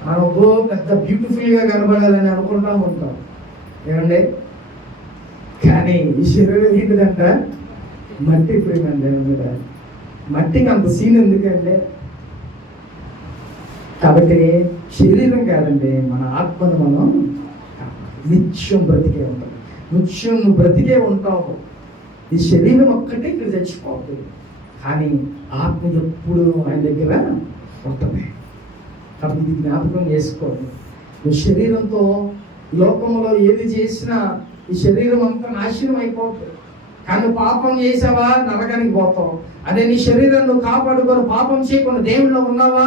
మనం పెద్ద బ్యూటిఫుల్గా కనబడాలని అనుకుంటా ఉంటాం. ఏమండి? కానీ ఈ శరీరం ఏంటిదంట? మట్టి ప్రేమండి మీద. మట్టికి అంత సీన్ ఎందుకంటే, కాబట్టి శరీరం కాదండి, మన ఆత్మను మనం నిత్యం బ్రతికే ఉంటాం. నిత్యం నువ్వు బ్రతికే ఉంటావు. ఈ శరీరం ఒక్కటే ఇక్కడ చచ్చిపోతుంది కానీ ఆత్మ ఎప్పుడు ఆయన దగ్గర ఉంటుంది. కాబట్టి ఇది జ్ఞాపకం చేసుకోండి. నువ్వు శరీరంతో లోకంలో ఏది చేసినా ఈ శరీరం అంతా నాశనం అయిపోతుంది. కానీ పాపం చేసావా నరకానికి పోతావు. అదే నీ శరీరం నువ్వు కాపాడుకొని పాపం చేయకుండా దేవుళ్ళో ఉన్నావా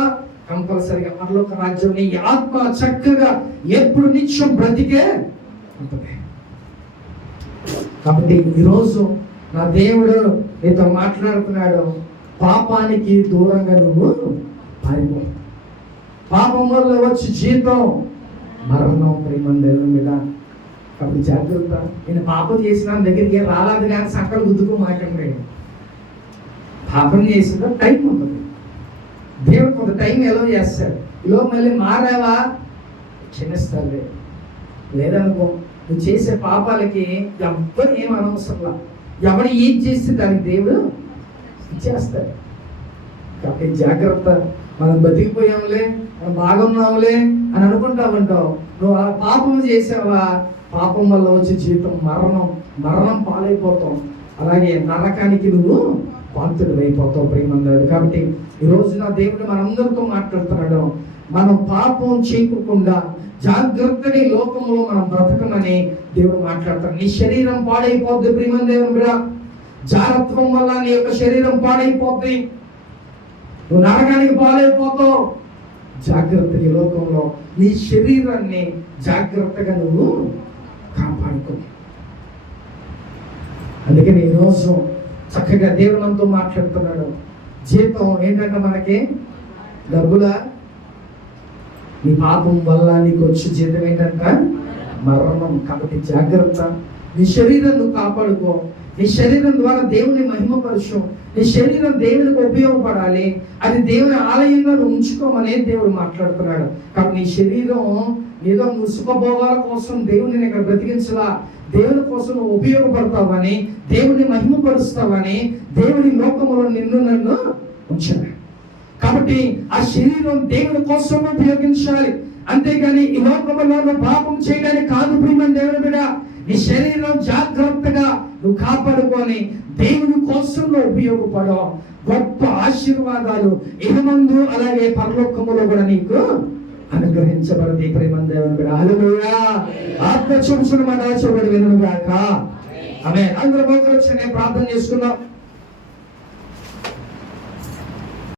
కంపల్సరిగా పరలోక రాజ్యం నీ ఆత్మ చక్కగా ఎప్పుడు నిత్యం బ్రతికే ఉంటుంది. కాబట్టి ఈరోజు నా దేవుడు నీతో మాట్లాడుతున్నాడు. పాపానికి దూరంగా నువ్వు పారిపో. పాపం వల్ల వచ్చి జీతం మరణం ప్రేమ దేవుని మీద. కాబట్టి జాగ్రత్త. నేను పాపం చేసిన దగ్గరికి రాలేదు కానీ సంకలు గుద్దుకు మాకండి. పాపం చేసిన టైం ఉంటుంది. దేవుడు కొంత టైం ఎలా చేస్తాడు. ఇలా మళ్ళీ మారావా క్షమిస్తాడు. లేదనుకో నువ్వు చేసే పాపాలకి ఎవ్వరు ఏం అనవసరంలా. ఎవరు ఏం చేస్తే దానికి దేవుడు ఇచ్చేస్తాడు. కాబట్టి జాగ్రత్త. మనం బతికిపోయాంలే, మనం బాగున్నాంలే అని అనుకుంటా ఉంటావు. నువ్వు ఆ పాపం చేసావా, పాపం వల్ల వచ్చే జీవితం మరణం పాలైపోతాం. అలాగే నరకానికి నువ్వు పాత్రుడు అయిపోతావు ప్రేమందరు. కాబట్టి ఈరోజు నా దేవుడు మనందరితో మాట్లాడుతున్నాడు. మనం పాపం చేయకుండా జాగ్రత్తగా ఈ లోకంలో మనం బ్రతకమని దేవుడు మాట్లాడతాడు. నీ శరీరం పాడైపోద్ది ప్రేమ దేవుని బిడ్డ. జాగ్రత్తం వల్ల నీ యొక్క శరీరం పాడైపోద్ది. నువ్వు నరకానికి పాడైపోతావు. జాగ్రత్తగా ఈ లోకంలో నీ శరీరాన్ని జాగ్రత్తగా నువ్వు కాపాడుకో. అందుకని ఈరోజు చక్కగా దేవుడు మనతో మాట్లాడుతున్నాడు. జీతం ఏంటంటే మనకి డబ్బులా? నీ పాపం వల్ల నీకు వచ్చే జీతం ఏంటంట? మరణం. కాబట్టి జాగ్రత్త. నీ శరీరం నువ్వు కాపాడుకో. నీ శరీరం ద్వారా దేవుని మహిమపరచు. నీ శరీరం దేవునికి ఉపయోగపడాలి. అది దేవుని ఆలయంగా నువ్వు ఉంచుకోమని దేవుడు మాట్లాడుతున్నాడు. కాబట్టి నీ శరీరం ఏదో నువ్వు సుఖభోగాల కోసం దేవుడిని ఇక్కడ బ్రతికించలా, దేవుని కోసం నువ్వు ఉపయోగపడతావని, దేవుని మహిమపరుస్తావని దేవుని లోకములో నిన్ను నన్ను ఉంచాడు. కాబట్టి ఆ శరీరం దేవుని కోసం ఉపయోగించాలి, అంతేగాని ఈ లోకములో పాపం చేయడానికి కాదు. ప్రియమైన దేవుని బిడ్డ, నీ శరీరం జాగ్రత్తగా నువ్వు కాపాడుకొని దేవుని కోసం నువ్వు ఉపయోగపడవు. గొప్ప ఆశీర్వాదాలు ఇహమందు అలాగే పరలోకములో కూడా నీకు అనుగ్రహించబడది. ప్రియమైన దేవుని బిడ్డ, హల్లెలూయా. ఆత్మ చూపుచున్న మాట చూపడి వినుగాక. ఆమేన్. అందరూ మోకరించి నేను ప్రార్థన చేసుకుందాం.